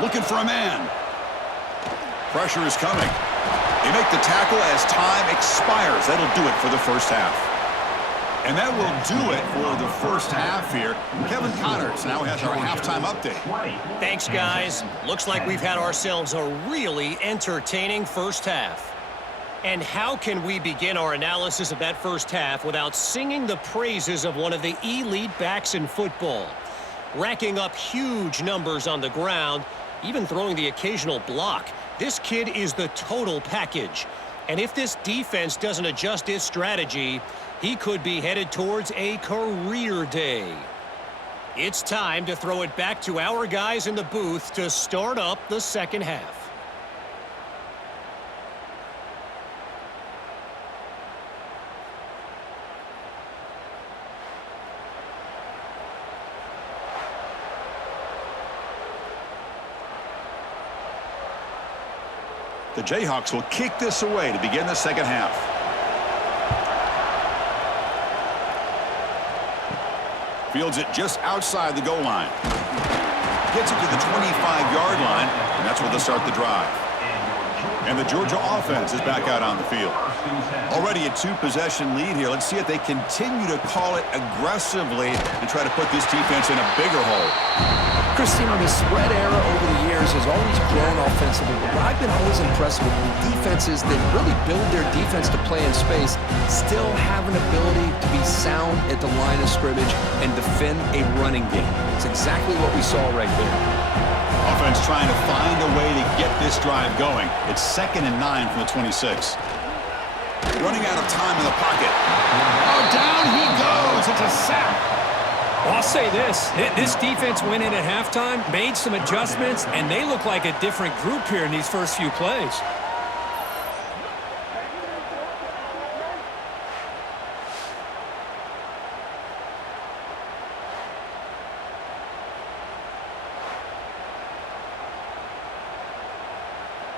Looking for a man. Pressure is coming. They make the tackle as time expires. That'll do it for the 1st half. And that will do it for the 1st half here. Kevin Connors now has our halftime update. Thanks, guys. Looks like we've had ourselves a really entertaining 1st half. And how can we begin our analysis of that 1st half without singing the praises of one of the elite backs in football? Racking up huge numbers on the ground, even throwing the occasional block. This kid is the total package. And if this defense doesn't adjust its strategy, he could be headed towards a career day. It's time to throw it back to our guys in the booth to start up the 2nd half. The Jayhawks will kick this away to begin the 2nd half. Fields it just outside the goal line. Gets it to the 25-yard line, and that's where they'll start the drive. And the Georgia offense is back out on the field. Already a 2-possession lead here. Let's see if they continue to call it aggressively and try to put this defense in a bigger hole. Christine, the spread era over the years has always grown offensively, but what I've been always impressed with defenses that really build their defense to play in space still have an ability to be sound at the line of scrimmage and defend a running game. It's exactly what we saw right there. Offense trying to find a way to get this drive going. It's 2nd and 9 from the 26. Running out of time in the pocket. Oh, down he goes. It's a sack. Well, I'll say this defense went in at halftime, made some adjustments, and they look like a different group here in these first few plays.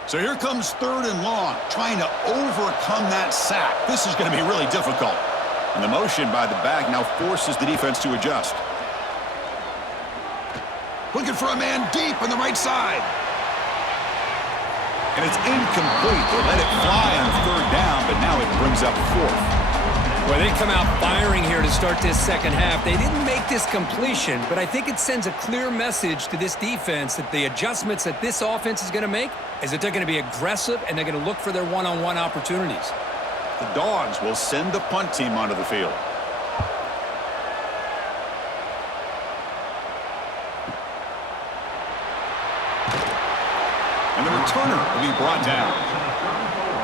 So here comes 3rd and long, trying to overcome that sack. This is going to be really difficult. And the motion by the back now forces the defense to adjust. Looking for a man deep on the right side. And it's incomplete. They let it fly on 3rd down, but now it brings up 4th. Well, they come out firing here to start this second half. They didn't make this completion, but I think it sends a clear message to this defense that the adjustments that this offense is going to make is that they're going to be aggressive and they're going to look for their one-on-one opportunities. The Dogs will send the punt team onto the field. And the returner will be brought down.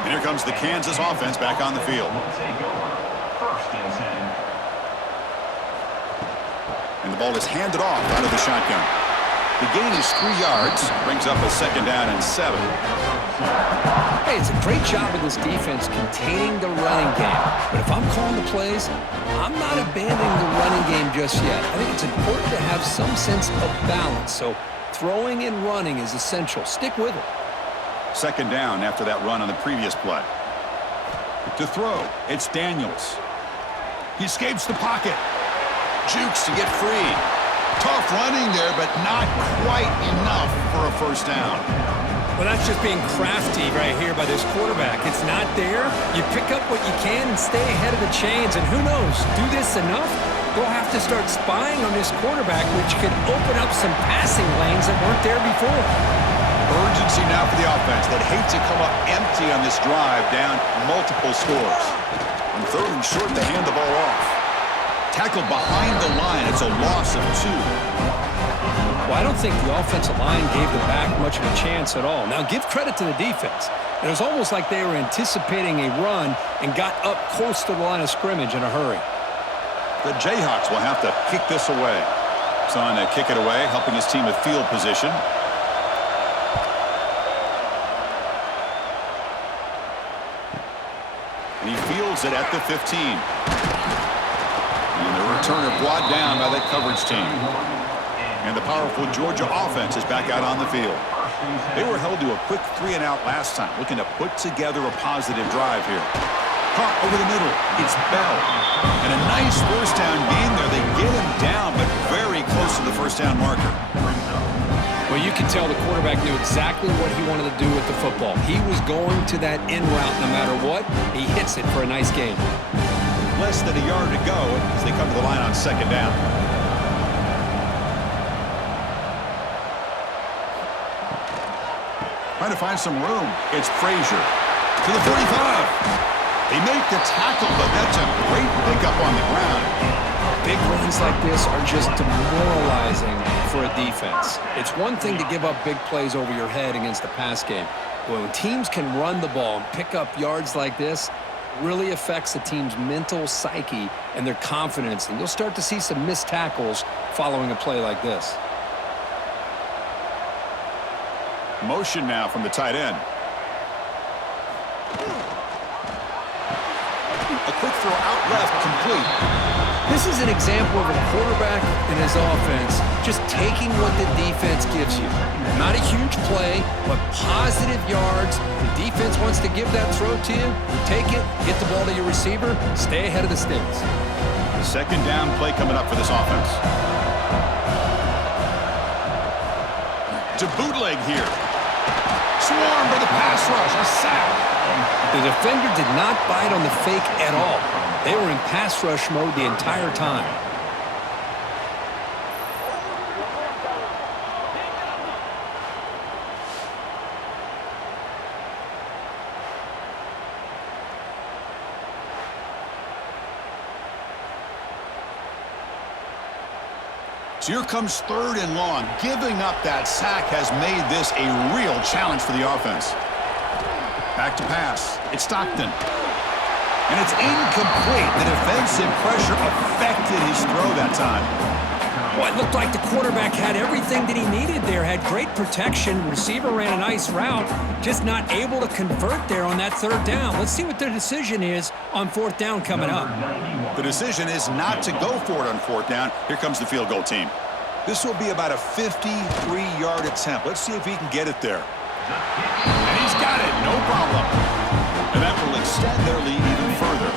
And here comes the Kansas offense back on the field. And the ball is handed off out of the shotgun. The gain is 3 yards, brings up a 2nd down and 7. Hey, it's a great job of this defense containing the running game. But if I'm calling the plays, I'm not abandoning the running game just yet. I think it's important to have some sense of balance. So throwing and running is essential. Stick with it. 2nd down after that run on the previous play. To throw, it's Daniels. He escapes the pocket. Jukes to get free. Tough running there, but not quite enough for a 1st down. Well, that's just being crafty right here by this quarterback. It's not there. You pick up what you can and stay ahead of the chains. And who knows, do this enough, we'll have to start spying on this quarterback, which could open up some passing lanes that weren't there before. Urgency now for the offense that hate to come up empty on this drive, down multiple scores. On 3rd and short, they hand the ball off. Tackled behind the line. It's a loss of 2. Well, I don't think the offensive line gave the back much of a chance at all. Now, give credit to the defense. It was almost like they were anticipating a run and got up close to the line of scrimmage in a hurry. The Jayhawks will have to kick this away. Son to kick it away, helping his team with field position. And he fields it at the 15. And the returner brought down by that coverage team. And the powerful Georgia offense is back out on the field. They were held to a quick 3-and-out last time, looking to put together a positive drive here. Caught over the middle. It's Bell. And a nice 1st down gain there. They get him down, but very close to the 1st down marker. Well, you can tell the quarterback knew exactly what he wanted to do with the football. He was going to that in route no matter what. He hits it for a nice gain. Less than a yard to go as they come to the line on 2nd down. Trying to find some room. It's Frazier to the 45. They make the tackle, but that's a great pickup on the ground. Big runs like this are just demoralizing for a defense. It's one thing to give up big plays over your head against the pass game. But when teams can run the ball and pick up yards like this, really affects the team's mental psyche and their confidence. And you'll start to see some missed tackles following a play like this. Motion now from the tight end. A quick throw out left, complete. This is an example of a quarterback and his offense just taking what the defense gives you. Not a huge play, but positive yards. The defense wants to give that throw to you. You take it, get the ball to your receiver, stay ahead of the sticks. The 2nd down play coming up for this offense. To bootleg here. Swarmed by the pass rush, a sack. The defender did not bite on the fake at all. They were in pass rush mode the entire time. So here comes 3rd and long. Giving up that sack has made this a real challenge for the offense. Back to pass. It's Stockton. And it's incomplete. The defensive pressure affected his throw that time. Well, it looked like the quarterback had everything that he needed there. Had great protection. Receiver ran a nice route. Just not able to convert there on that 3rd down. Let's see what their decision is on 4th down coming up. The decision is not to go for it on 4th down. Here comes the field goal team. This will be about a 53-yard attempt. Let's see if he can get it there. And he's got it. No problem. And that will extend their lead even further.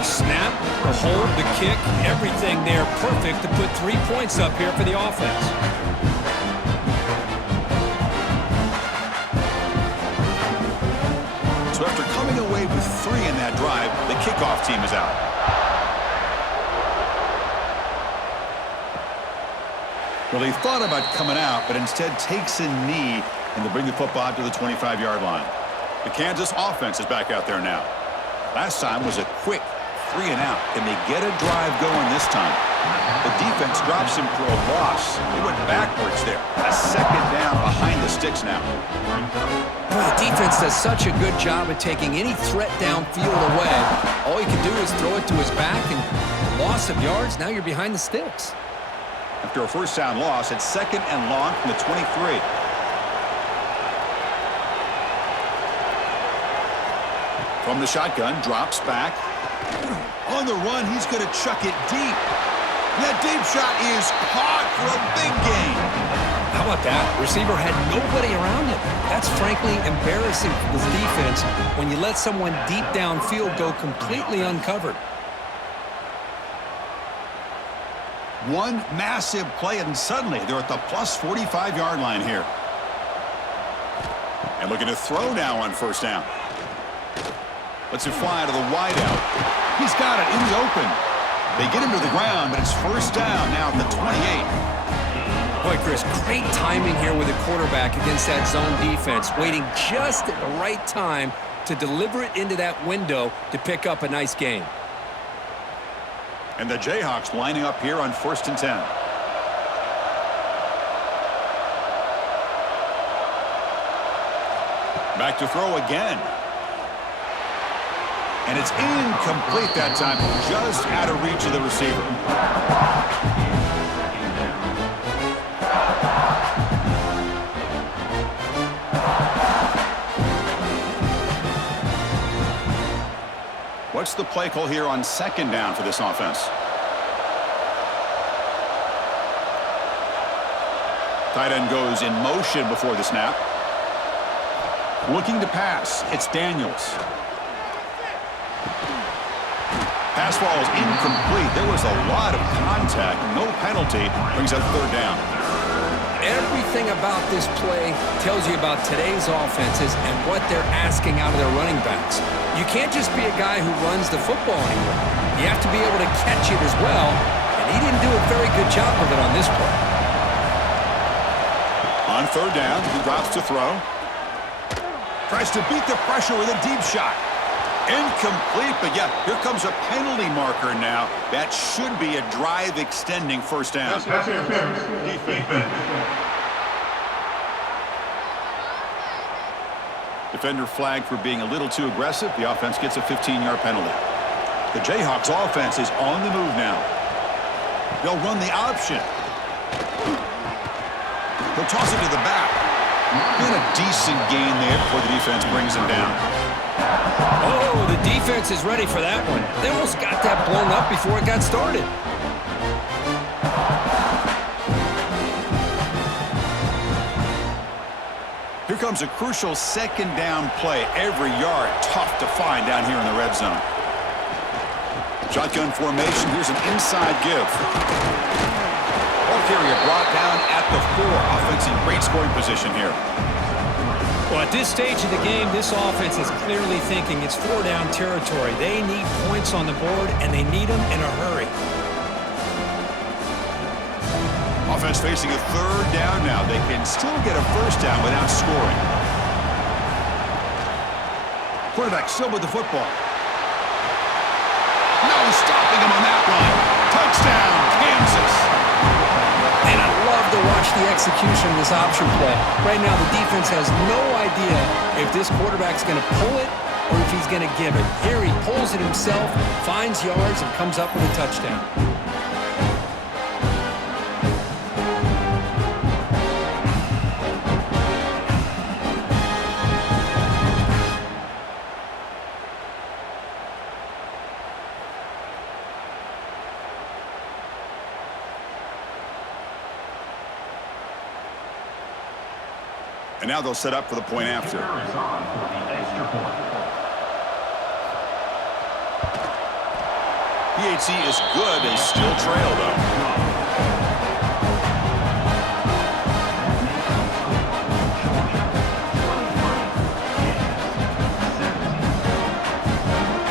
Snap, the hold, the kick, everything there perfect to put 3 points up here for the offense. So after coming away with 3 in that drive, the kickoff team is out. Well, he thought about coming out, but instead takes a knee, and they bring the football to the 25-yard line. The Kansas offense is back out there now. Last time was a quick 3 and out. Can they get a drive going this time? The defense drops him for a loss. They went backwards there. A 2nd down behind the sticks now. Well, the defense does such a good job of taking any threat downfield away. All you can do is throw it to his back, and the loss of yards, now you're behind the sticks. After a 1st down loss, it's 2nd and long from the 23. From the shotgun, drops back. On the run, he's going to chuck it deep. That deep shot is caught for a big gain. How about that? Receiver had nobody around him. That's frankly embarrassing for this defense when you let someone deep downfield go completely uncovered. One massive play, and suddenly they're at the plus 45-yard line here. And looking to throw now on 1st down. Lets it fly to the wideout. He's got it in the open. They get him to the ground, but it's 1st down now at the 28. Boy, Chris, great timing here with the quarterback against that zone defense, waiting just at the right time to deliver it into that window to pick up a nice gain. And the Jayhawks lining up here on 1st and 10. Back to throw again. And it's incomplete that time, just out of reach of the receiver. What's the play call here on 2nd down for this offense? Tight end goes in motion before the snap. Looking to pass, it's Daniels. Pass ball is incomplete. There was a lot of contact. No penalty. Brings up 3rd down. Everything about this play tells you about today's offenses and what they're asking out of their running backs. You can't just be a guy who runs the football anymore. You have to be able to catch it as well, and he didn't do a very good job of it on this play. On 3rd down, he drops to throw. Tries to beat the pressure with a deep shot. Incomplete, but yeah, here comes a penalty marker now. That should be a drive-extending 1st down. Defender flagged for being a little too aggressive. The offense gets a 15-yard penalty. The Jayhawks offense is on the move now. They'll run the option. He'll toss it to the back. And a decent gain there before the defense brings him down. Oh, the defense is ready for that one. They almost got that blown up before it got started. Here comes a crucial 2nd down play. Every yard tough to find down here in the red zone. Shotgun formation. Here's an inside give. Ball carrier brought down at the 4. Offense in great scoring position here. Well, at this stage of the game, this offense is clearly thinking it's 4-down territory. They need points on the board, and they need them in a hurry. Offense facing a 3rd down now. They can still get a 1st down without scoring. Quarterback still with the football. No stopping him on that one. Touchdown, Kansas. the execution of this option play. Right now, the defense has no idea if this quarterback's going to pull it or if he's going to give it. Here he pulls it himself, finds yards, and comes up with a touchdown. And now they'll set up for the point after. Is on for the extra point. PHC is good. They still trail, though.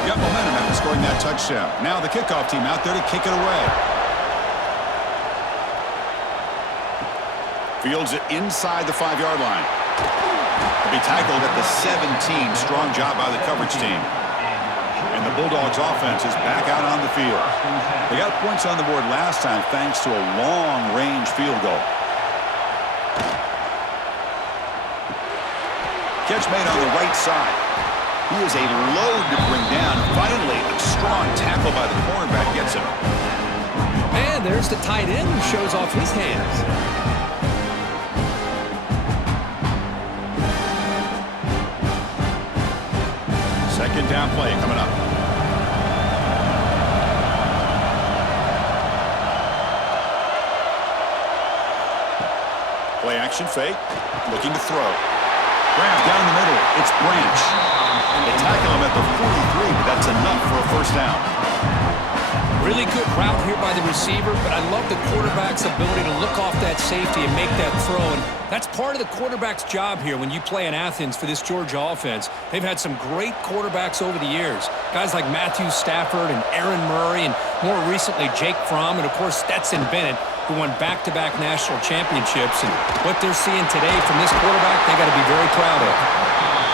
Got momentum after scoring that touchdown. Now the kickoff team out there to kick it away. Fields it inside the 5-yard line. He'll be tackled at the 17. Strong job by the coverage team. And the Bulldogs offense is back out on the field. They got points on the board last time thanks to a long-range field goal. Catch made on the right side. He is a load to bring down. Finally, a strong tackle by the cornerback gets him. And there's the tight end who shows off his hands. Second down play coming up. Play action fake. Looking to throw. Grab down the middle. It's Branch. They tackle him at the 43, but that's enough for a first down. Really good route here by the receiver, but I love the quarterback's ability to look off that safety and make that throw. And that's part of the quarterback's job here when you play in Athens for this Georgia offense. They've had some great quarterbacks over the years. Guys like Matthew Stafford and Aaron Murray, and more recently Jake Fromm, and of course Stetson Bennett, who won back-to-back national championships. And what they're seeing today from this quarterback, they got to be very proud of.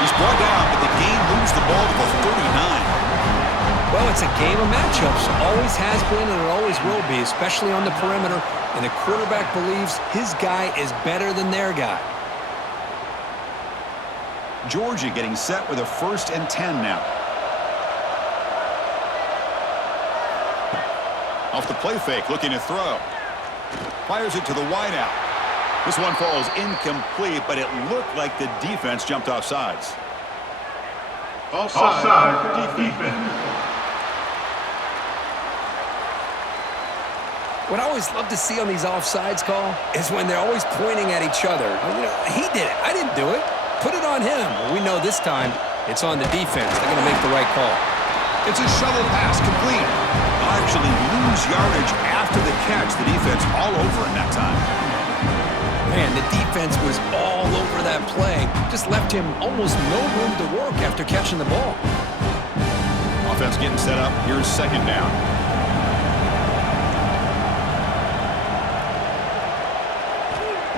He's brought down, but the game moves the ball to the 39. Well, it's a game of matchups. Always has been and it always will be, especially on the perimeter. And the quarterback believes his guy is better than their guy. Georgia getting set with a 1st and 10 now. Off the play fake, looking to throw. Fires it to the wideout. This one falls incomplete, but it looked like the defense jumped off sides. Offside defense. What I always love to see on these offsides call is when they're always pointing at each other. You know, he did it. I didn't do it. Put it on him. Well, we know this time it's on the defense. They're going to make the right call. It's a shovel pass complete. They'll actually lose yardage after the catch. The defense all over in that time. Man, the defense was all over that play. Just left him almost no room to work after catching the ball. Offense getting set up. Here's second down.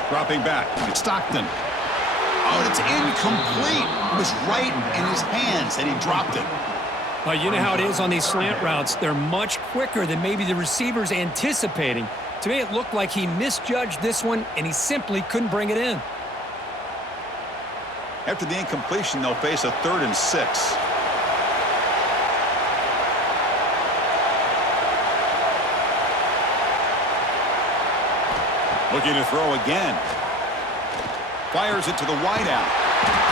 Dropping back. It's Stockton. Oh, and it's incomplete. It was right in his hands, and he dropped it. Well, you know how it is on these slant routes. They're much quicker than maybe the receiver's anticipating. To me, it looked like he misjudged this one, and he simply couldn't bring it in. After the incompletion, they'll face a 3rd and 6. Looking to throw again. Fires it to the wideout.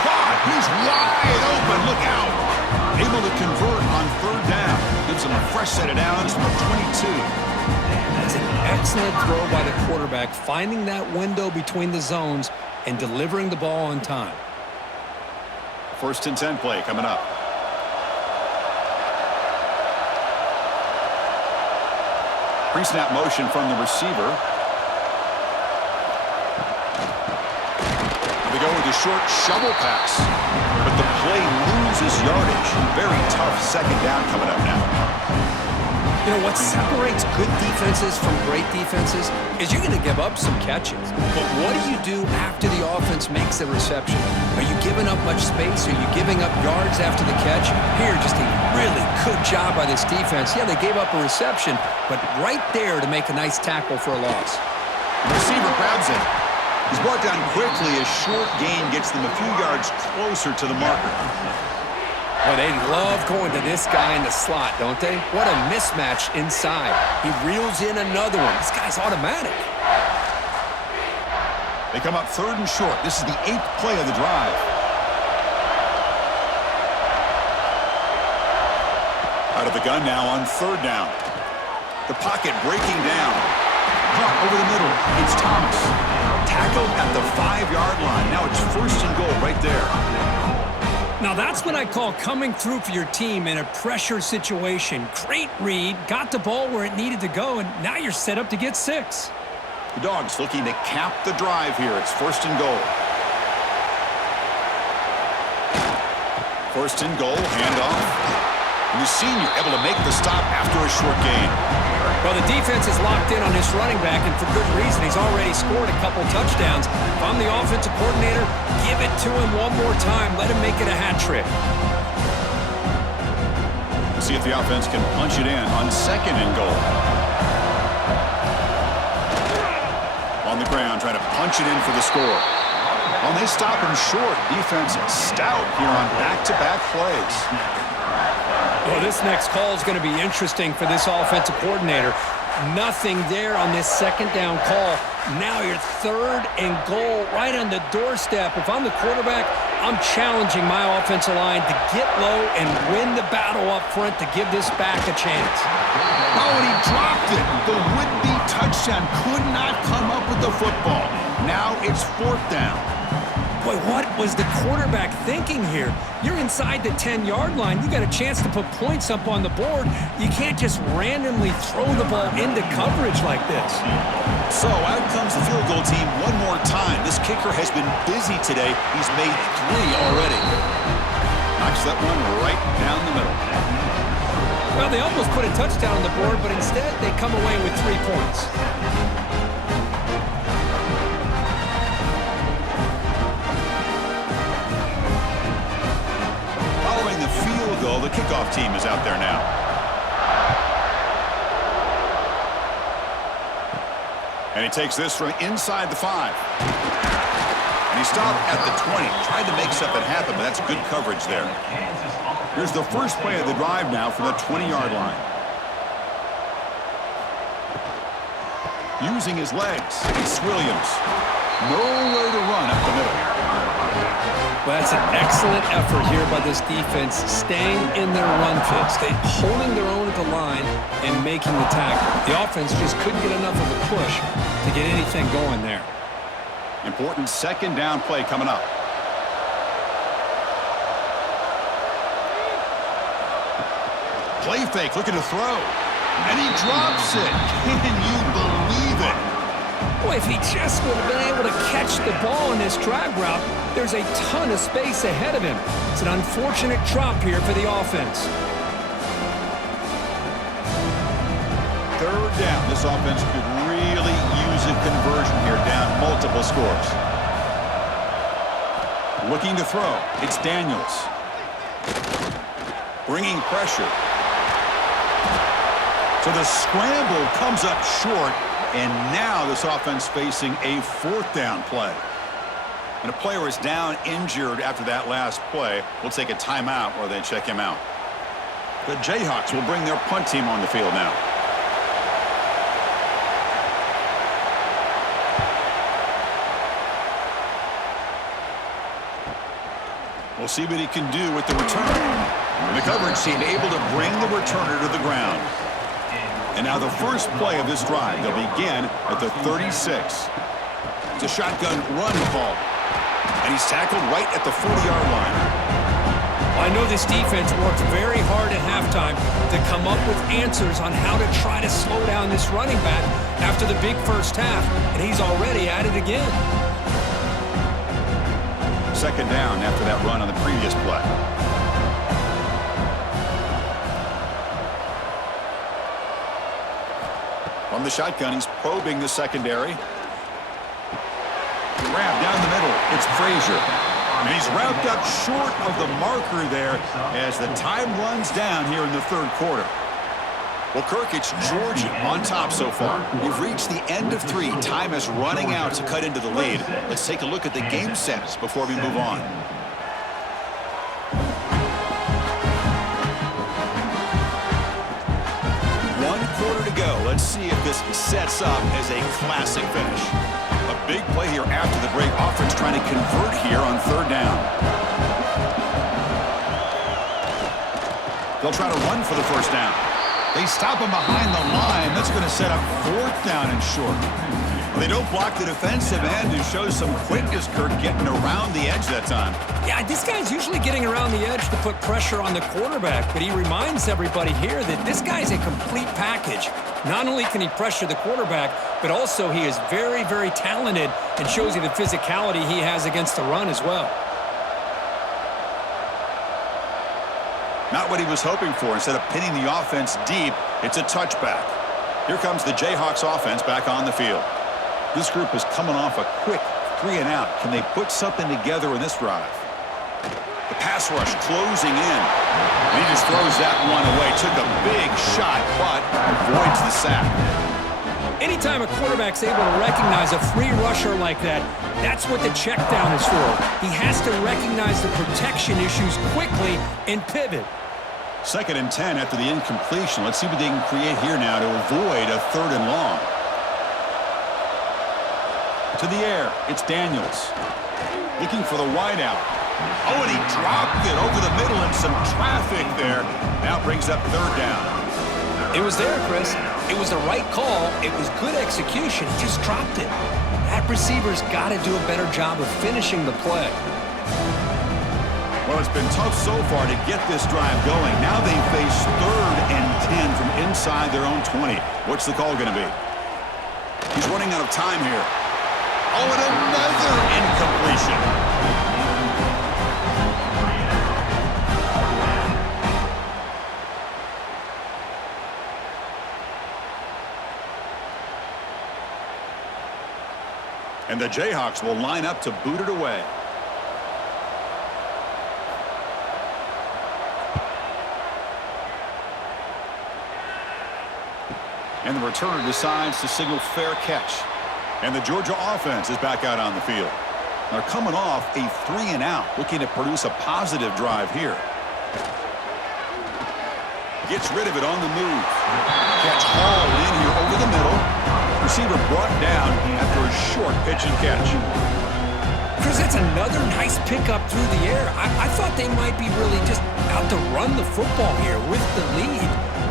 Caught! He's wide open. Look out! Able to convert on 3rd down. Gives him a fresh set of downs from the 22. That's an excellent throw by the quarterback, finding that window between the zones and delivering the ball on time. 1st and 10 play coming up. Pre-snap motion from the receiver. They go with a short shovel pass, but the play loses yardage. Very tough 2nd down coming up now. You know, what separates good defenses from great defenses is you're going to give up some catches. But what do you do after the offense makes the reception? Are you giving up much space? Are you giving up yards after the catch? Here, just a really good job by this defense. Yeah, they gave up a reception, but right there to make a nice tackle for a loss. The receiver grabs it. He's brought down quickly. A short gain gets them a few yards closer to the marker. Well, they love going to this guy in the slot, don't they? What a mismatch inside. He reels in another one. This guy's automatic. They come up 3rd and short. This is the 8th play of the drive. Out of the gun now on 3rd down. The pocket breaking down. Caught over the middle. It's Thomas. Tackled at the 5-yard line. Now it's 1st and goal right there. Now that's what I call coming through for your team in a pressure situation. Great read, got the ball where it needed to go, and now you're set up to get 6. The Dogs looking to cap the drive here. It's 1st and goal. 1st and goal, handoff. And the senior able to make the stop after a short gain. Well, the defense is locked in on this running back, and for good reason. He's already scored a couple touchdowns. If I'm the offensive coordinator, give it to him one more time. Let him make it a hat trick. See if the offense can punch it in on 2nd and goal. On the ground, trying to punch it in for the score. Well, they stop him short. Defense stout here on back-to-back plays. Well, this next call is going to be interesting for this offensive coordinator. Nothing there on this 2nd down call. Now you're 3rd and goal right on the doorstep. If I'm the quarterback, I'm challenging my offensive line to get low and win the battle up front to give this back a chance. Oh, and he dropped it. The would-be touchdown could not come up with the football. Now it's 4th down. Boy, what was the quarterback thinking here? You're inside the 10-yard line. You got a chance to put points up on the board. You can't just randomly throw the ball into coverage like this. So out comes the field goal team one more time. This kicker has been busy today. He's made 3 already. Knocks that one right down the middle. Well, they almost put a touchdown on the board, but instead they come away with 3 points. Following the field goal, the kickoff team is out there now. And he takes this from inside the 5. And he stopped at the 20. Tried to make something happen, but that's good coverage there. Here's the first play of the drive now from the 20-yard line. Using his legs, it's Williams. Nowhere to run up the middle. Well, that's an excellent effort here by this defense, staying in their run fits. They're holding their own at the line and making the tackle. The offense just couldn't get enough of a push to get anything going there. Important 2nd down play coming up. Play fake, looking to throw. And he drops it. Can you believe it? Boy, if he just would have been able to catch the ball in this drag route, there's a ton of space ahead of him. It's an unfortunate drop here for the offense. 3rd down. This offense could really use a conversion here, down multiple scores. Looking to throw. It's Daniels. Bringing pressure. So the scramble comes up short, and now this offense facing a 4th down play. And a player is down injured after that last play. We'll take a timeout or they check him out. The Jayhawks will bring their punt team on the field now. We'll see what he can do with the return. And the coverage team able to bring the returner to the ground. And now the first play of this drive. They'll begin at the 36. It's a shotgun run call. And he's tackled right at the 40-yard line. I know this defense worked very hard at halftime to come up with answers on how to try to slow down this running back after the big first half, and he's already at it again. 2nd down after that run on the previous play. From the shotgun, he's probing the secondary. Grab down the middle. It's Frazier. And he's wrapped up short of the marker there as the time runs down here in the 3rd quarter. Well, Kirk, it's Georgia on top so far. We've reached the end of 3. Time is running out to cut into the lead. Let's take a look at the game stats before we move on. To go. Let's see if this sets up as a classic finish. A big play here after the break. Offense trying to convert here on 3rd down. They'll try to run for the 1st down. They stop him behind the line. That's going to set up 4th down and short. They don't block the defensive end and show some quickness, Kirk, getting around the edge that time. Yeah, this guy's usually getting around the edge to put pressure on the quarterback, but he reminds everybody here that this guy's a complete package. Not only can he pressure the quarterback, but also he is very, very talented and shows you the physicality he has against the run as well. Not what he was hoping for. Instead of pinning the offense deep, it's a touchback. Here comes the Jayhawks offense back on the field. This group is coming off a quick 3 and out. Can they put something together in this drive? The pass rush closing in. And he just throws that one away. Took a big shot, but avoids the sack. Anytime a quarterback's able to recognize a free rusher like that, that's what the check down is for. He has to recognize the protection issues quickly and pivot. 2nd and 10 after the incompletion. Let's see what they can create here now to avoid a 3rd and long. To the air, it's Daniels. Looking for the wideout. Oh, and he dropped it over the middle and some traffic there. Now brings up 3rd down. It was there, Chris. It was the right call. It was good execution. He just dropped it. That receiver's got to do a better job of finishing the play. Well, it's been tough so far to get this drive going. Now they face 3rd and 10 from inside their own 20. What's the call going to be? He's running out of time here. Oh, and another incompletion. And the Jayhawks will line up to boot it away. And the returner decides to signal fair catch. And the Georgia offense is back out on the field. They're coming off a 3 and out, looking to produce a positive drive here. Gets rid of it on the move. Catch hauled in here over the middle. Receiver brought down after a short pitch and catch. Chris, that's another nice pickup through the air. I thought they might be really just out to run the football here with the lead.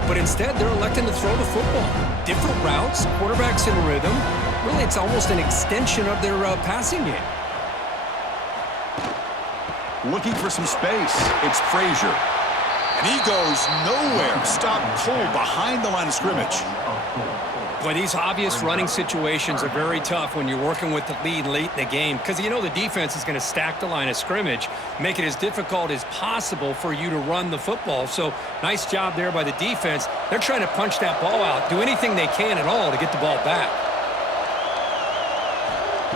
But instead, they're electing to throw the football. Different routes, quarterbacks in rhythm. Really, it's almost an extension of their passing game. Looking for some space. It's Frazier. And he goes nowhere. Stopped cold behind the line of scrimmage. Boy, these obvious running situations are very tough when you're working with the lead late in the game because you know the defense is going to stack the line of scrimmage, make it as difficult as possible for you to run the football. So nice job there by the defense. They're trying to punch that ball out, do anything they can at all to get the ball back.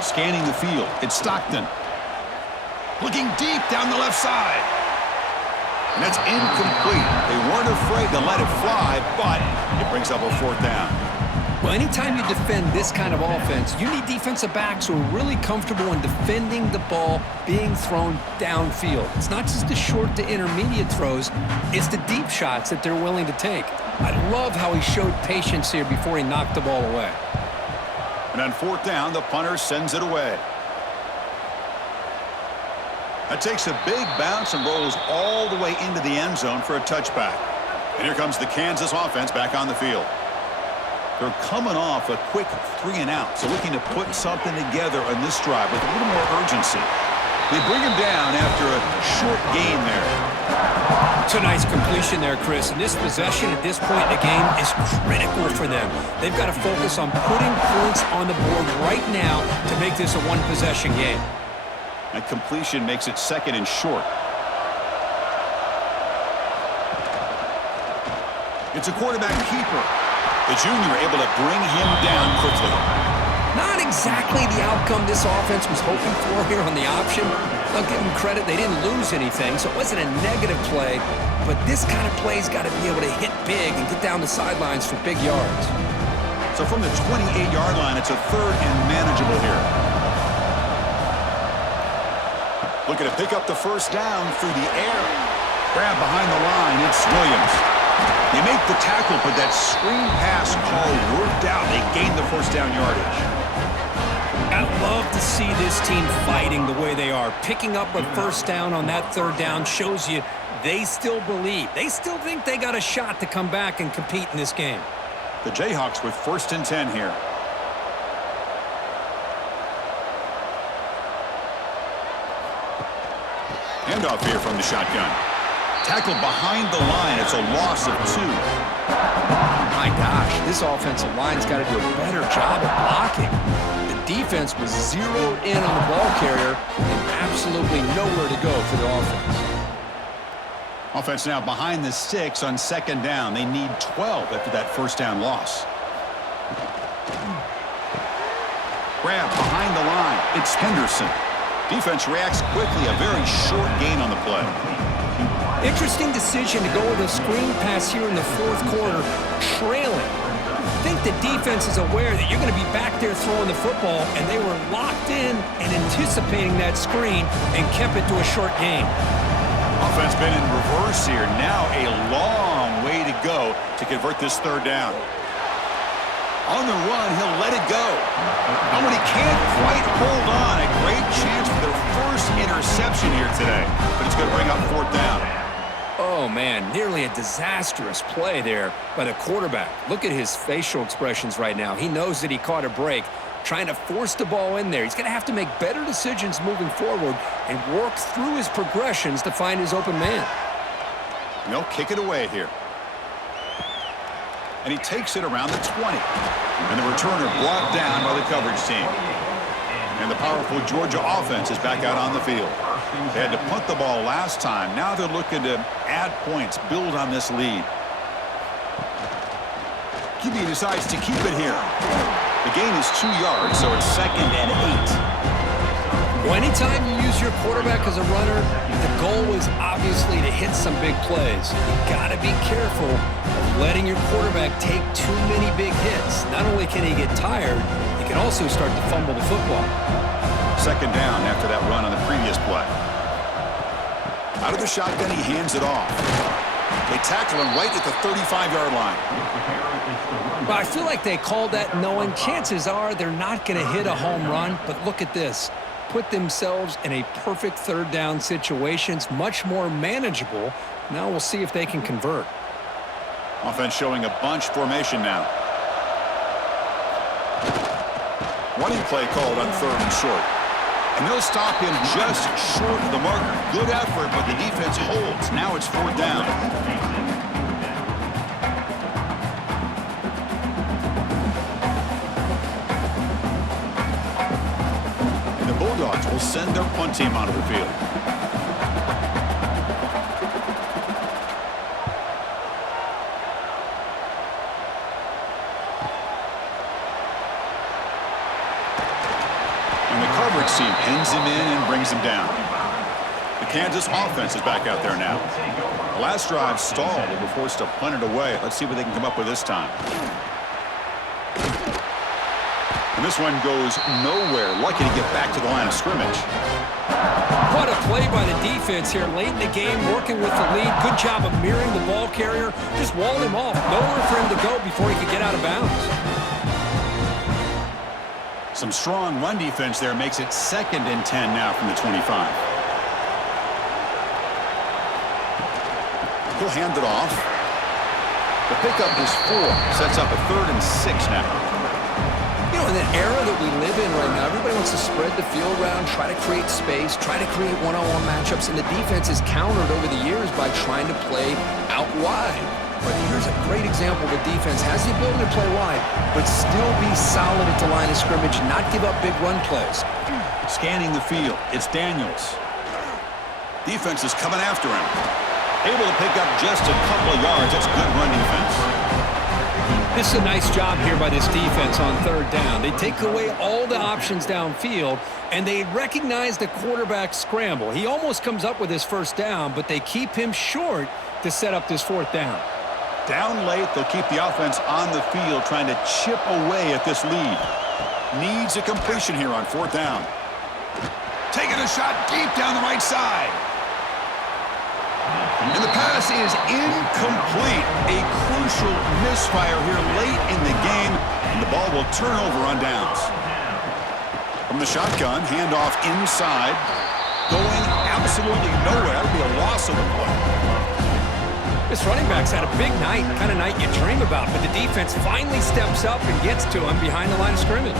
Scanning the field, it's Stockton. Looking deep down the left side. And that's incomplete. They weren't afraid to let it fly, but it brings up a 4th down. Well, anytime you defend this kind of offense, you need defensive backs who are really comfortable in defending the ball being thrown downfield. It's not just the short to intermediate throws, it's the deep shots that they're willing to take. I love how he showed patience here before he knocked the ball away. And on 4th down, the punter sends it away. That takes a big bounce and rolls all the way into the end zone for a touchback. And here comes the Kansas offense back on the field. They're coming off a quick 3 and out, so looking to put something together on this drive with a little more urgency. They bring him down after a short gain there. It's a nice completion there, Chris. And this possession at this point in the game is critical for them. They've got to focus on putting points on the board right now to make this a one-possession game. That completion makes it 2nd and short. It's a quarterback keeper. The junior able to bring him down quickly. Not exactly the outcome this offense was hoping for here on the option. I'll give them credit, they didn't lose anything, so it wasn't a negative play, but this kind of play's got to be able to hit big and get down the sidelines for big yards. So from the 28-yard line, it's a third and manageable here. Looking to pick up the first down through the air. Grab behind the line, it's Williams. They make the tackle, but that screen pass call worked out. They gained the first down yardage. I love to see this team fighting the way they are. Picking up a first down on that third down shows you they still believe. They still think they got a shot to come back and compete in this game. The Jayhawks with 1st and 10 here. Handoff here from the shotgun. Tackled behind the line. It's a loss of 2. My gosh, this offensive line's got to do a better job of blocking. The defense was zeroed in on the ball carrier and absolutely nowhere to go for the offense. Offense now behind the 6 on 2nd down. They need 12 after that first down loss. Grab behind the line. It's Henderson. Defense reacts quickly. A very short gain on the play. Interesting decision to go with a screen pass here in the 4th quarter, trailing. I think the defense is aware that you're going to be back there throwing the football, and they were locked in and anticipating that screen and kept it to a short gain. Offense been in reverse here. Now a long way to go to convert this third down. On the run, he'll let it go. Oh, and he can't quite hold on. A great chance for their first interception here today, but it's going to bring up 4th down. Oh, man, nearly a disastrous play there by the quarterback. Look at his facial expressions right now. He knows that he caught a break, trying to force the ball in there. He's going to have to make better decisions moving forward and work through his progressions to find his open man. And they'll kick it away here. And he takes it around the 20. And the returner brought down by the coverage team. And the powerful Georgia offense is back out on the field. They had to punt the ball last time. Now they're looking to add points, build on this lead. QB decides to keep it here. The gain is 2 yards, so it's 2nd and 8. Well, anytime you use your quarterback as a runner, the goal is obviously to hit some big plays. You got to be careful of letting your quarterback take too many big hits. Not only can he get tired, he can also start to fumble the football. 2nd down after that run on the previous play. Out of the shotgun, he hands it off. They tackle him right at the 35-yard line. Well, I feel like they called that knowing chances are they're not going to hit a home run, but look at this. Put themselves in a perfect 3rd down situation. It's much more manageable. Now we'll see if they can convert. Offense showing a bunch formation now. Running play called on 3rd and short. And they'll stop him just short of the marker. Good effort, but the defense holds. Now it's 4th down. And the Bulldogs will send their punt team onto the field. Team pins him in and brings him down. The Kansas offense is back out there now. The last drive stalled. They were forced to punt it away. Let's see what they can come up with this time. And this one goes nowhere. Lucky to get back to the line of scrimmage. What a play by the defense here late in the game, working with the lead. Good job of mirroring the ball carrier. Just walled him off. Nowhere for him to go before he could get out of bounds. Some strong run defense there makes it 2nd and 10 now from the 25. He'll hand it off. The pickup is 4. Sets up a 3rd and 6 now. You know, in the era that we live in right now, everybody wants to spread the field around, try to create space, try to create one-on-one matchups, and the defense is countered over the years by trying to play out wide. But here's a great example of a defense has the ability to play wide, but still be solid at the line of scrimmage, not give up big run plays. Scanning the field, it's Daniels. Defense is coming after him. Able to pick up just a couple of yards. That's good run defense. This is a nice job here by this defense on third down. They take away all the options downfield, and they recognize the quarterback scramble. He almost comes up with his first down, but they keep him short to set up this fourth down. Down late, they'll keep the offense on the field trying to chip away at this lead. Needs a completion here on fourth down. Taking a shot deep down the right side. And the pass is incomplete. A crucial misfire here late in the game, and the ball will turn over on downs. From the shotgun, handoff inside. Going absolutely nowhere. That'll be a loss of the play. This running back's had a big night, the kind of night you dream about, but the defense finally steps up and gets to him behind the line of scrimmage.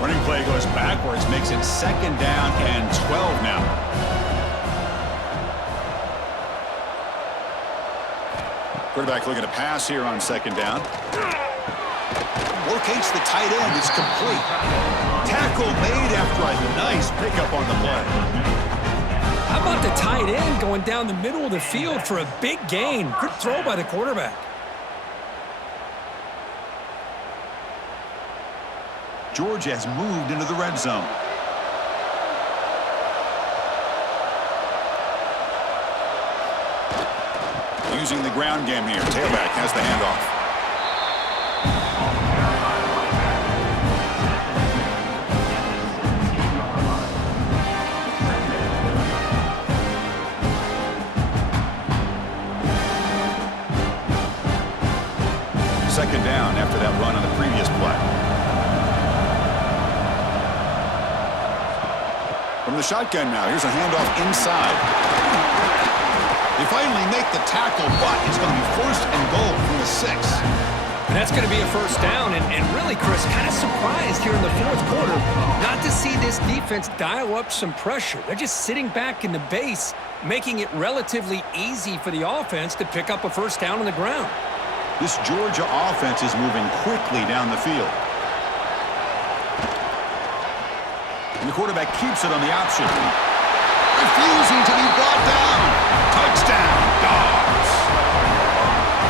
Running play goes backwards, makes it 2nd down and 12 now. Quarterback looking to pass here on 2nd down. Locates the tight end. It's complete. Tackle made after a nice pickup on the play. How about the tight end going down the middle of the field for a big gain? Good throw by the quarterback. Georgia has moved into the red zone. Using the ground game here. Tailback has the handoff. Second down after that run on the previous play. From the shotgun now, here's a handoff inside. They finally make the tackle, but it's going to be 1st and goal from the 6. And that's going to be a first down, and really, Chris, kind of surprised here in the fourth quarter not to see this defense dial up some pressure. They're just sitting back in the base, making it relatively easy for the offense to pick up a first down on the ground. This Georgia offense is moving quickly down the field. And the quarterback keeps it on the option. Refusing to be brought down. Touchdown, Dogs.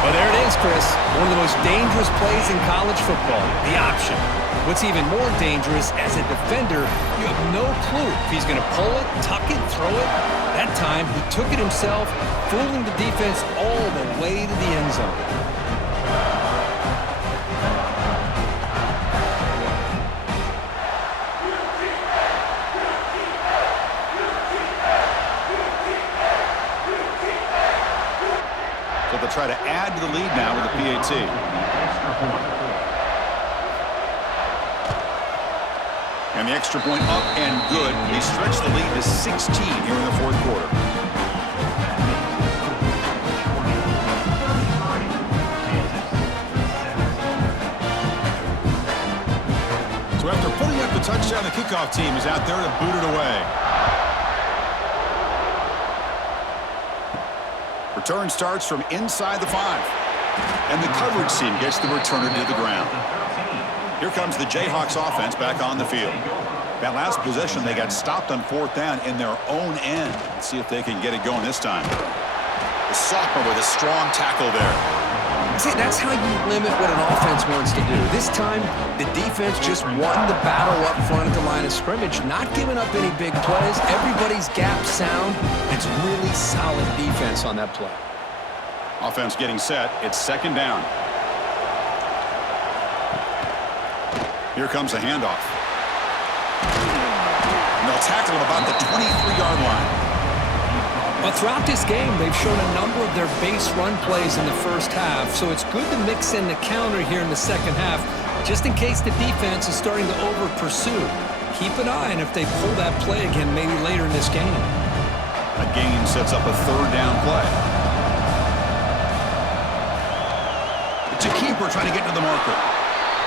Well, there it is, Chris. One of the most dangerous plays in college football, the option. What's even more dangerous, as a defender, you have no clue if he's going to pull it, tuck it, throw it. That time, he took it himself, fooling the defense all the way to the end zone. So they'll try to add to the lead now with a PAT. And the extra point up and good. They stretch the lead to 16 here in the fourth quarter. So after putting up the touchdown, the kickoff team is out there to boot it away. Return starts from inside the 5. And the coverage team gets the returner to the ground. Here comes the Jayhawks offense back on the field. That last possession, they got stopped on 4th down in their own end. Let's see if they can get it going this time. The sophomore with a strong tackle there. See, that's how you limit what an offense wants to do. This time, the defense just won the battle up front at the line of scrimmage, not giving up any big plays. Everybody's gap sound. It's really solid defense on that play. Offense getting set. It's 2nd down. Here comes a handoff. And they'll tackle him about the 23-yard line. Well, throughout this game, they've shown a number of their base run plays in the first half, so it's good to mix in the counter here in the second half, just in case the defense is starting to over-pursue. Keep an eye on if they pull that play again maybe later in this game. A gain sets up a 3rd down play. It's a keeper trying to get to the marker.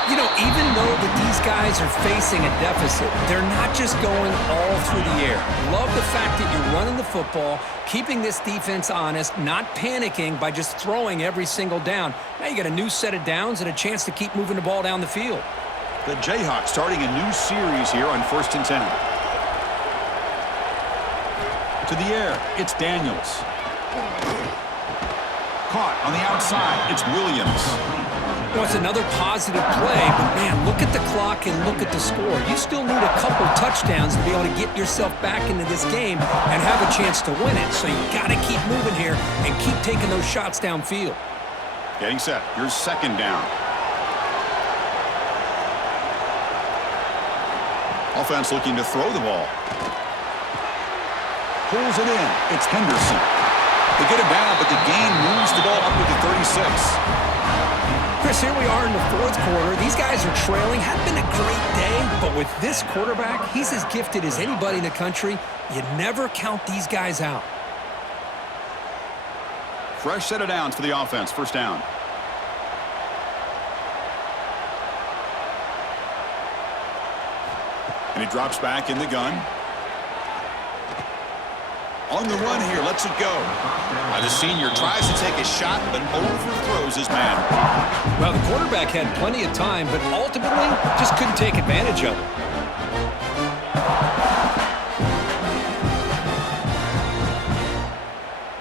You know, even though that these guys are facing a deficit, they're not just going all through the air. Love the fact that you're running the football, keeping this defense honest, not panicking by just throwing every single down. Now you got a new set of downs and a chance to keep moving the ball down the field. The Jayhawks starting a new series here on 1st and 10. To the air, it's Daniels. Caught on the outside. It's Williams. Well, it's another positive play, but man, look at the clock and look at the score. You still need a couple touchdowns to be able to get yourself back into this game and have a chance to win it. So you got to keep moving here and keep taking those shots downfield. Getting set. Here's second down. Offense looking to throw the ball. Pulls it in. It's Henderson. They get him down, but the gain moves the ball up to the 36. Chris, here we are in the fourth quarter. These guys are trailing. Had been a great day, but with this quarterback, he's as gifted as anybody in the country. You never count these guys out. Fresh set of downs for the offense. First down. And he drops back in the gun. On the run here, lets it go. The senior tries to take a shot, but overthrows his man. Well, the quarterback had plenty of time, but ultimately just couldn't take advantage of it.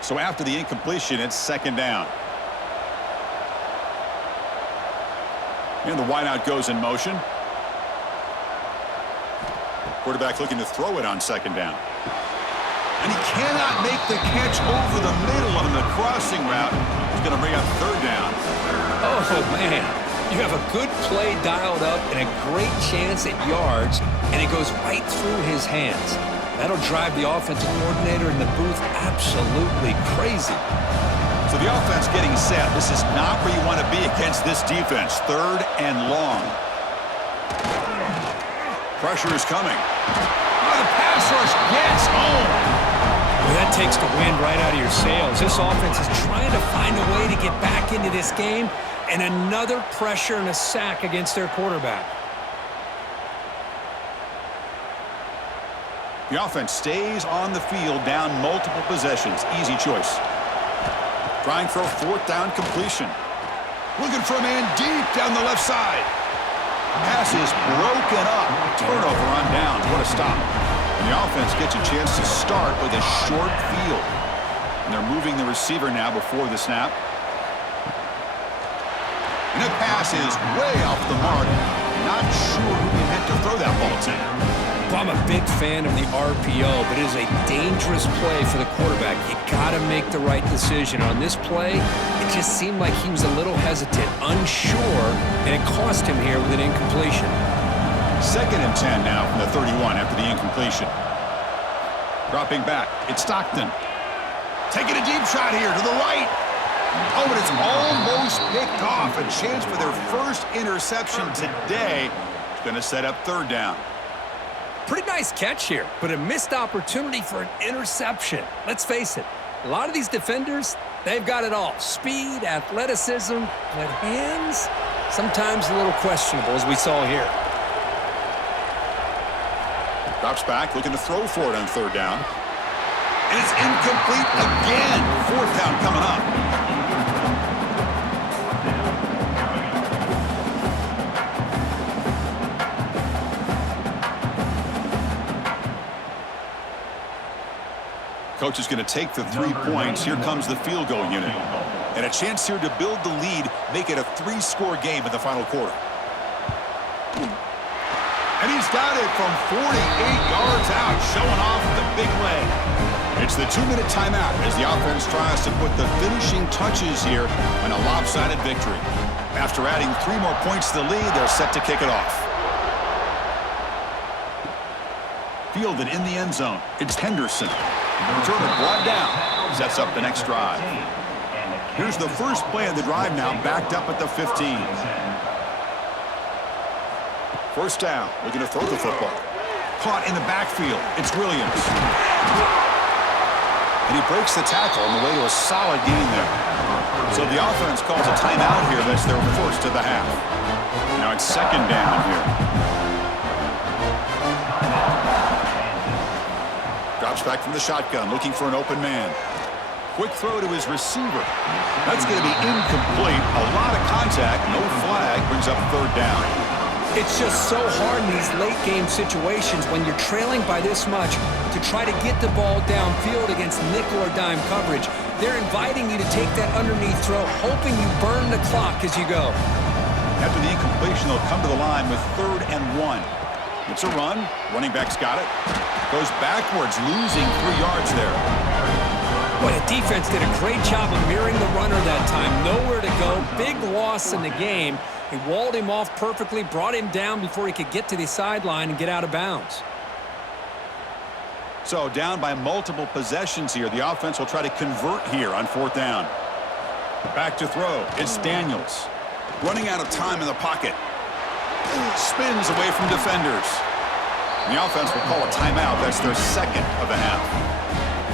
So after the incompletion, it's second down. And the wideout goes in motion. Quarterback looking to throw it on second down. And he cannot make the catch over the middle on the crossing route. He's going to bring up third down. Oh, man. You have a good play dialed up and a great chance at yards, and it goes right through his hands. That'll drive the offensive coordinator in the booth absolutely crazy. So the offense getting set. This is not where you want to be against this defense. Third and long. Pressure is coming. Oh, the pass rush gets home. Well, that takes the wind right out of your sails. This offense is trying to find a way to get back into this game, and another pressure and a sack against their quarterback. The offense stays on the field down multiple possessions. Easy choice. Trying for a fourth down completion. Looking for a man deep down the left side. Pass is broken up. Turnover on downs. What a stop. And the offense gets a chance to start with a short field. And they're moving the receiver now before the snap. And that pass is way off the mark. Not sure who he meant to throw that ball to. Well, I'm a big fan of the RPO, but it is a dangerous play for the quarterback. You got to make the right decision. On this play, it just seemed like he was a little hesitant, unsure, and it cost him here with an incompletion. Second and 10 now from the 31 after the incompletion. Dropping back, it's Stockton. Taking a deep shot here to the right. Oh, but it's almost picked off. A chance for their first interception today. It's going to set up third down. Pretty nice catch here, but a missed opportunity for an interception. Let's face it, a lot of these defenders, they've got it all. Speed, athleticism, but hands, sometimes a little questionable, as we saw here. Drops back, looking to throw for it on third down. And it's incomplete again. Fourth down coming up. Coach is going to take the 3 points. Here comes the field goal unit. And a chance here to build the lead, make it a 3-score game in the final quarter. And he's got it from 48 yards out, showing off the big leg. It's the 2-minute timeout as the offense tries to put the finishing touches here on a lopsided victory. After adding 3 more points to the lead, they're set to kick it off. Fielded in the end zone. It's Henderson. Return it brought down. Sets up the next drive. Here's the first play of the drive now, backed up at the 15. First down, looking to throw the football. Caught in the backfield. It's Williams. And he breaks the tackle on the way to a solid gain there. So the offense calls a timeout here. That's their first of the half. Now it's second down here. Drops back from the shotgun, looking for an open man. Quick throw to his receiver. That's going to be incomplete. A lot of contact, no flag, brings up third down. It's just so hard in these late-game situations when you're trailing by this much to try to get the ball downfield against nickel or dime coverage. they're inviting you to take that underneath throw, hoping you burn the clock as you go. After the incompletion, they'll come to the line with 3rd and 1. It's a run. Running back's got it. Goes backwards, losing 3 yards there. Boy, the defense did a great job of mirroring the runner that time. Nowhere to go. Big loss in the game. He walled him off perfectly, brought him down before he could get to the sideline and get out of bounds. So down by multiple possessions here. The offense will try to convert here on 4th down. Back to throw. It's Daniels. Running out of time in the pocket. Spins away from defenders. And the offense will call a timeout. That's their 2nd of the half.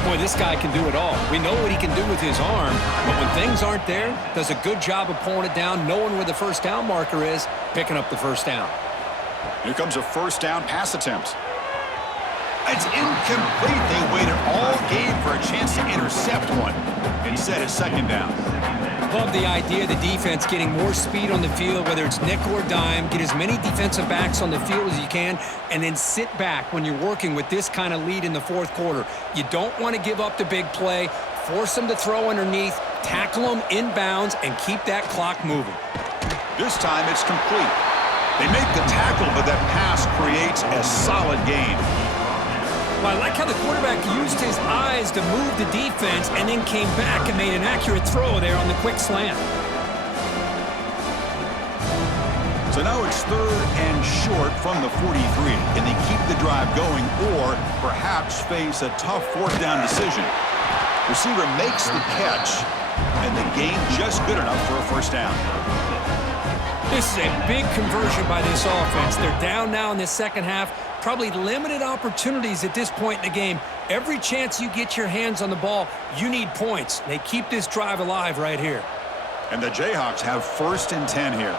Boy, this guy can do it all. We know what he can do with his arm, but when things aren't there, does a good job of pulling it down, knowing where the 1st down marker is, picking up the 1st down. Here comes a 1st down pass attempt. It's incomplete. They waited all game for a chance to intercept one. Instead, it's 2nd down. Love the idea of the defense getting more speed on the field, whether it's nickel or dime. Get as many defensive backs on the field as you can, and then sit back when you're working with this kind of lead in the 4th quarter. You don't want to give up the big play. Force them to throw underneath, tackle them inbounds, and keep that clock moving. This time, it's complete. They make the tackle, but that pass creates a solid gain. Well, I like how the quarterback used his eyes to move the defense and then came back and made an accurate throw there on the quick slant. So now it's 3rd and short from the 43. Can they keep the drive going or perhaps face a tough 4th down decision? Receiver makes the catch, and the gain just good enough for a 1st down. This is a big conversion by this offense. They're down now in the 2nd half. Probably limited opportunities at this point in the game. Every chance you get your hands on the ball, you need points. They keep this drive alive right here. And the Jayhawks have 1st and 10 here.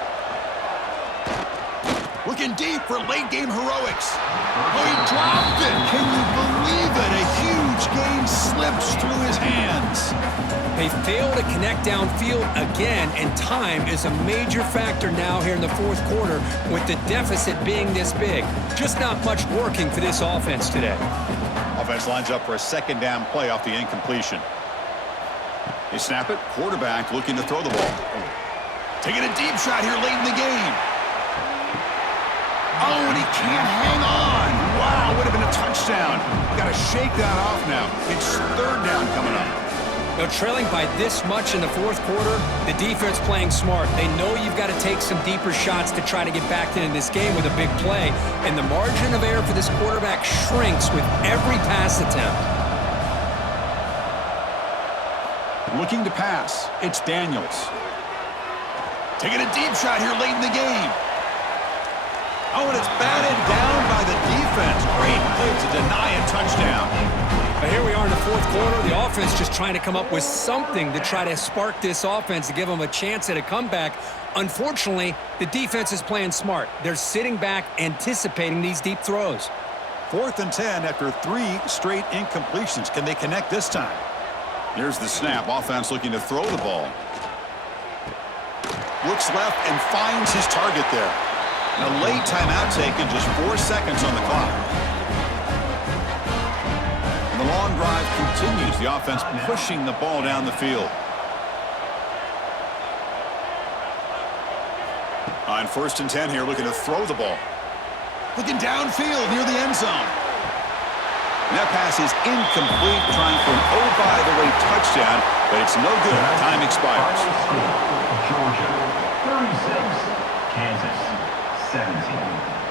Looking deep for late game heroics. Oh, he dropped it. Can you believe it? A huge gain slips through his hands. They fail to connect downfield again, and time is a major factor now here in the 4th quarter with the deficit being this big. Just not much working for this offense today. Offense lines up for a 2nd down play off the incompletion. They snap it. Quarterback looking to throw the ball. Taking a deep shot here late in the game. Oh, and he can't hang on. Wow, would have been a touchdown. Got to shake that off now. It's 3rd down coming up. Now, trailing by this much in the 4th quarter, the defense playing smart. They know you've got to take some deeper shots to try to get back into this game with a big play. And the margin of error for this quarterback shrinks with every pass attempt. Looking to pass. It's Daniels. Taking a deep shot here late in the game. Oh, and it's batted down by the defense. Great play to deny a touchdown. But here we are in the 4th quarter. The offense just trying to come up with something to try to spark this offense to give them a chance at a comeback. Unfortunately, the defense is playing smart. They're sitting back, anticipating these deep throws. 4th and 10 after 3 straight incompletions. Can they connect this time? Here's the snap. Offense looking to throw the ball. Looks left and finds his target there. And a late timeout taken, just 4 seconds on the clock. And the long drive continues. The offense pushing the ball down the field. On 1st and 10 here, looking to throw the ball. Looking downfield near the end zone. And that pass is incomplete, trying for an oh-by-the-way touchdown, but it's no good. Time expires. Georgia 36, Kansas 17.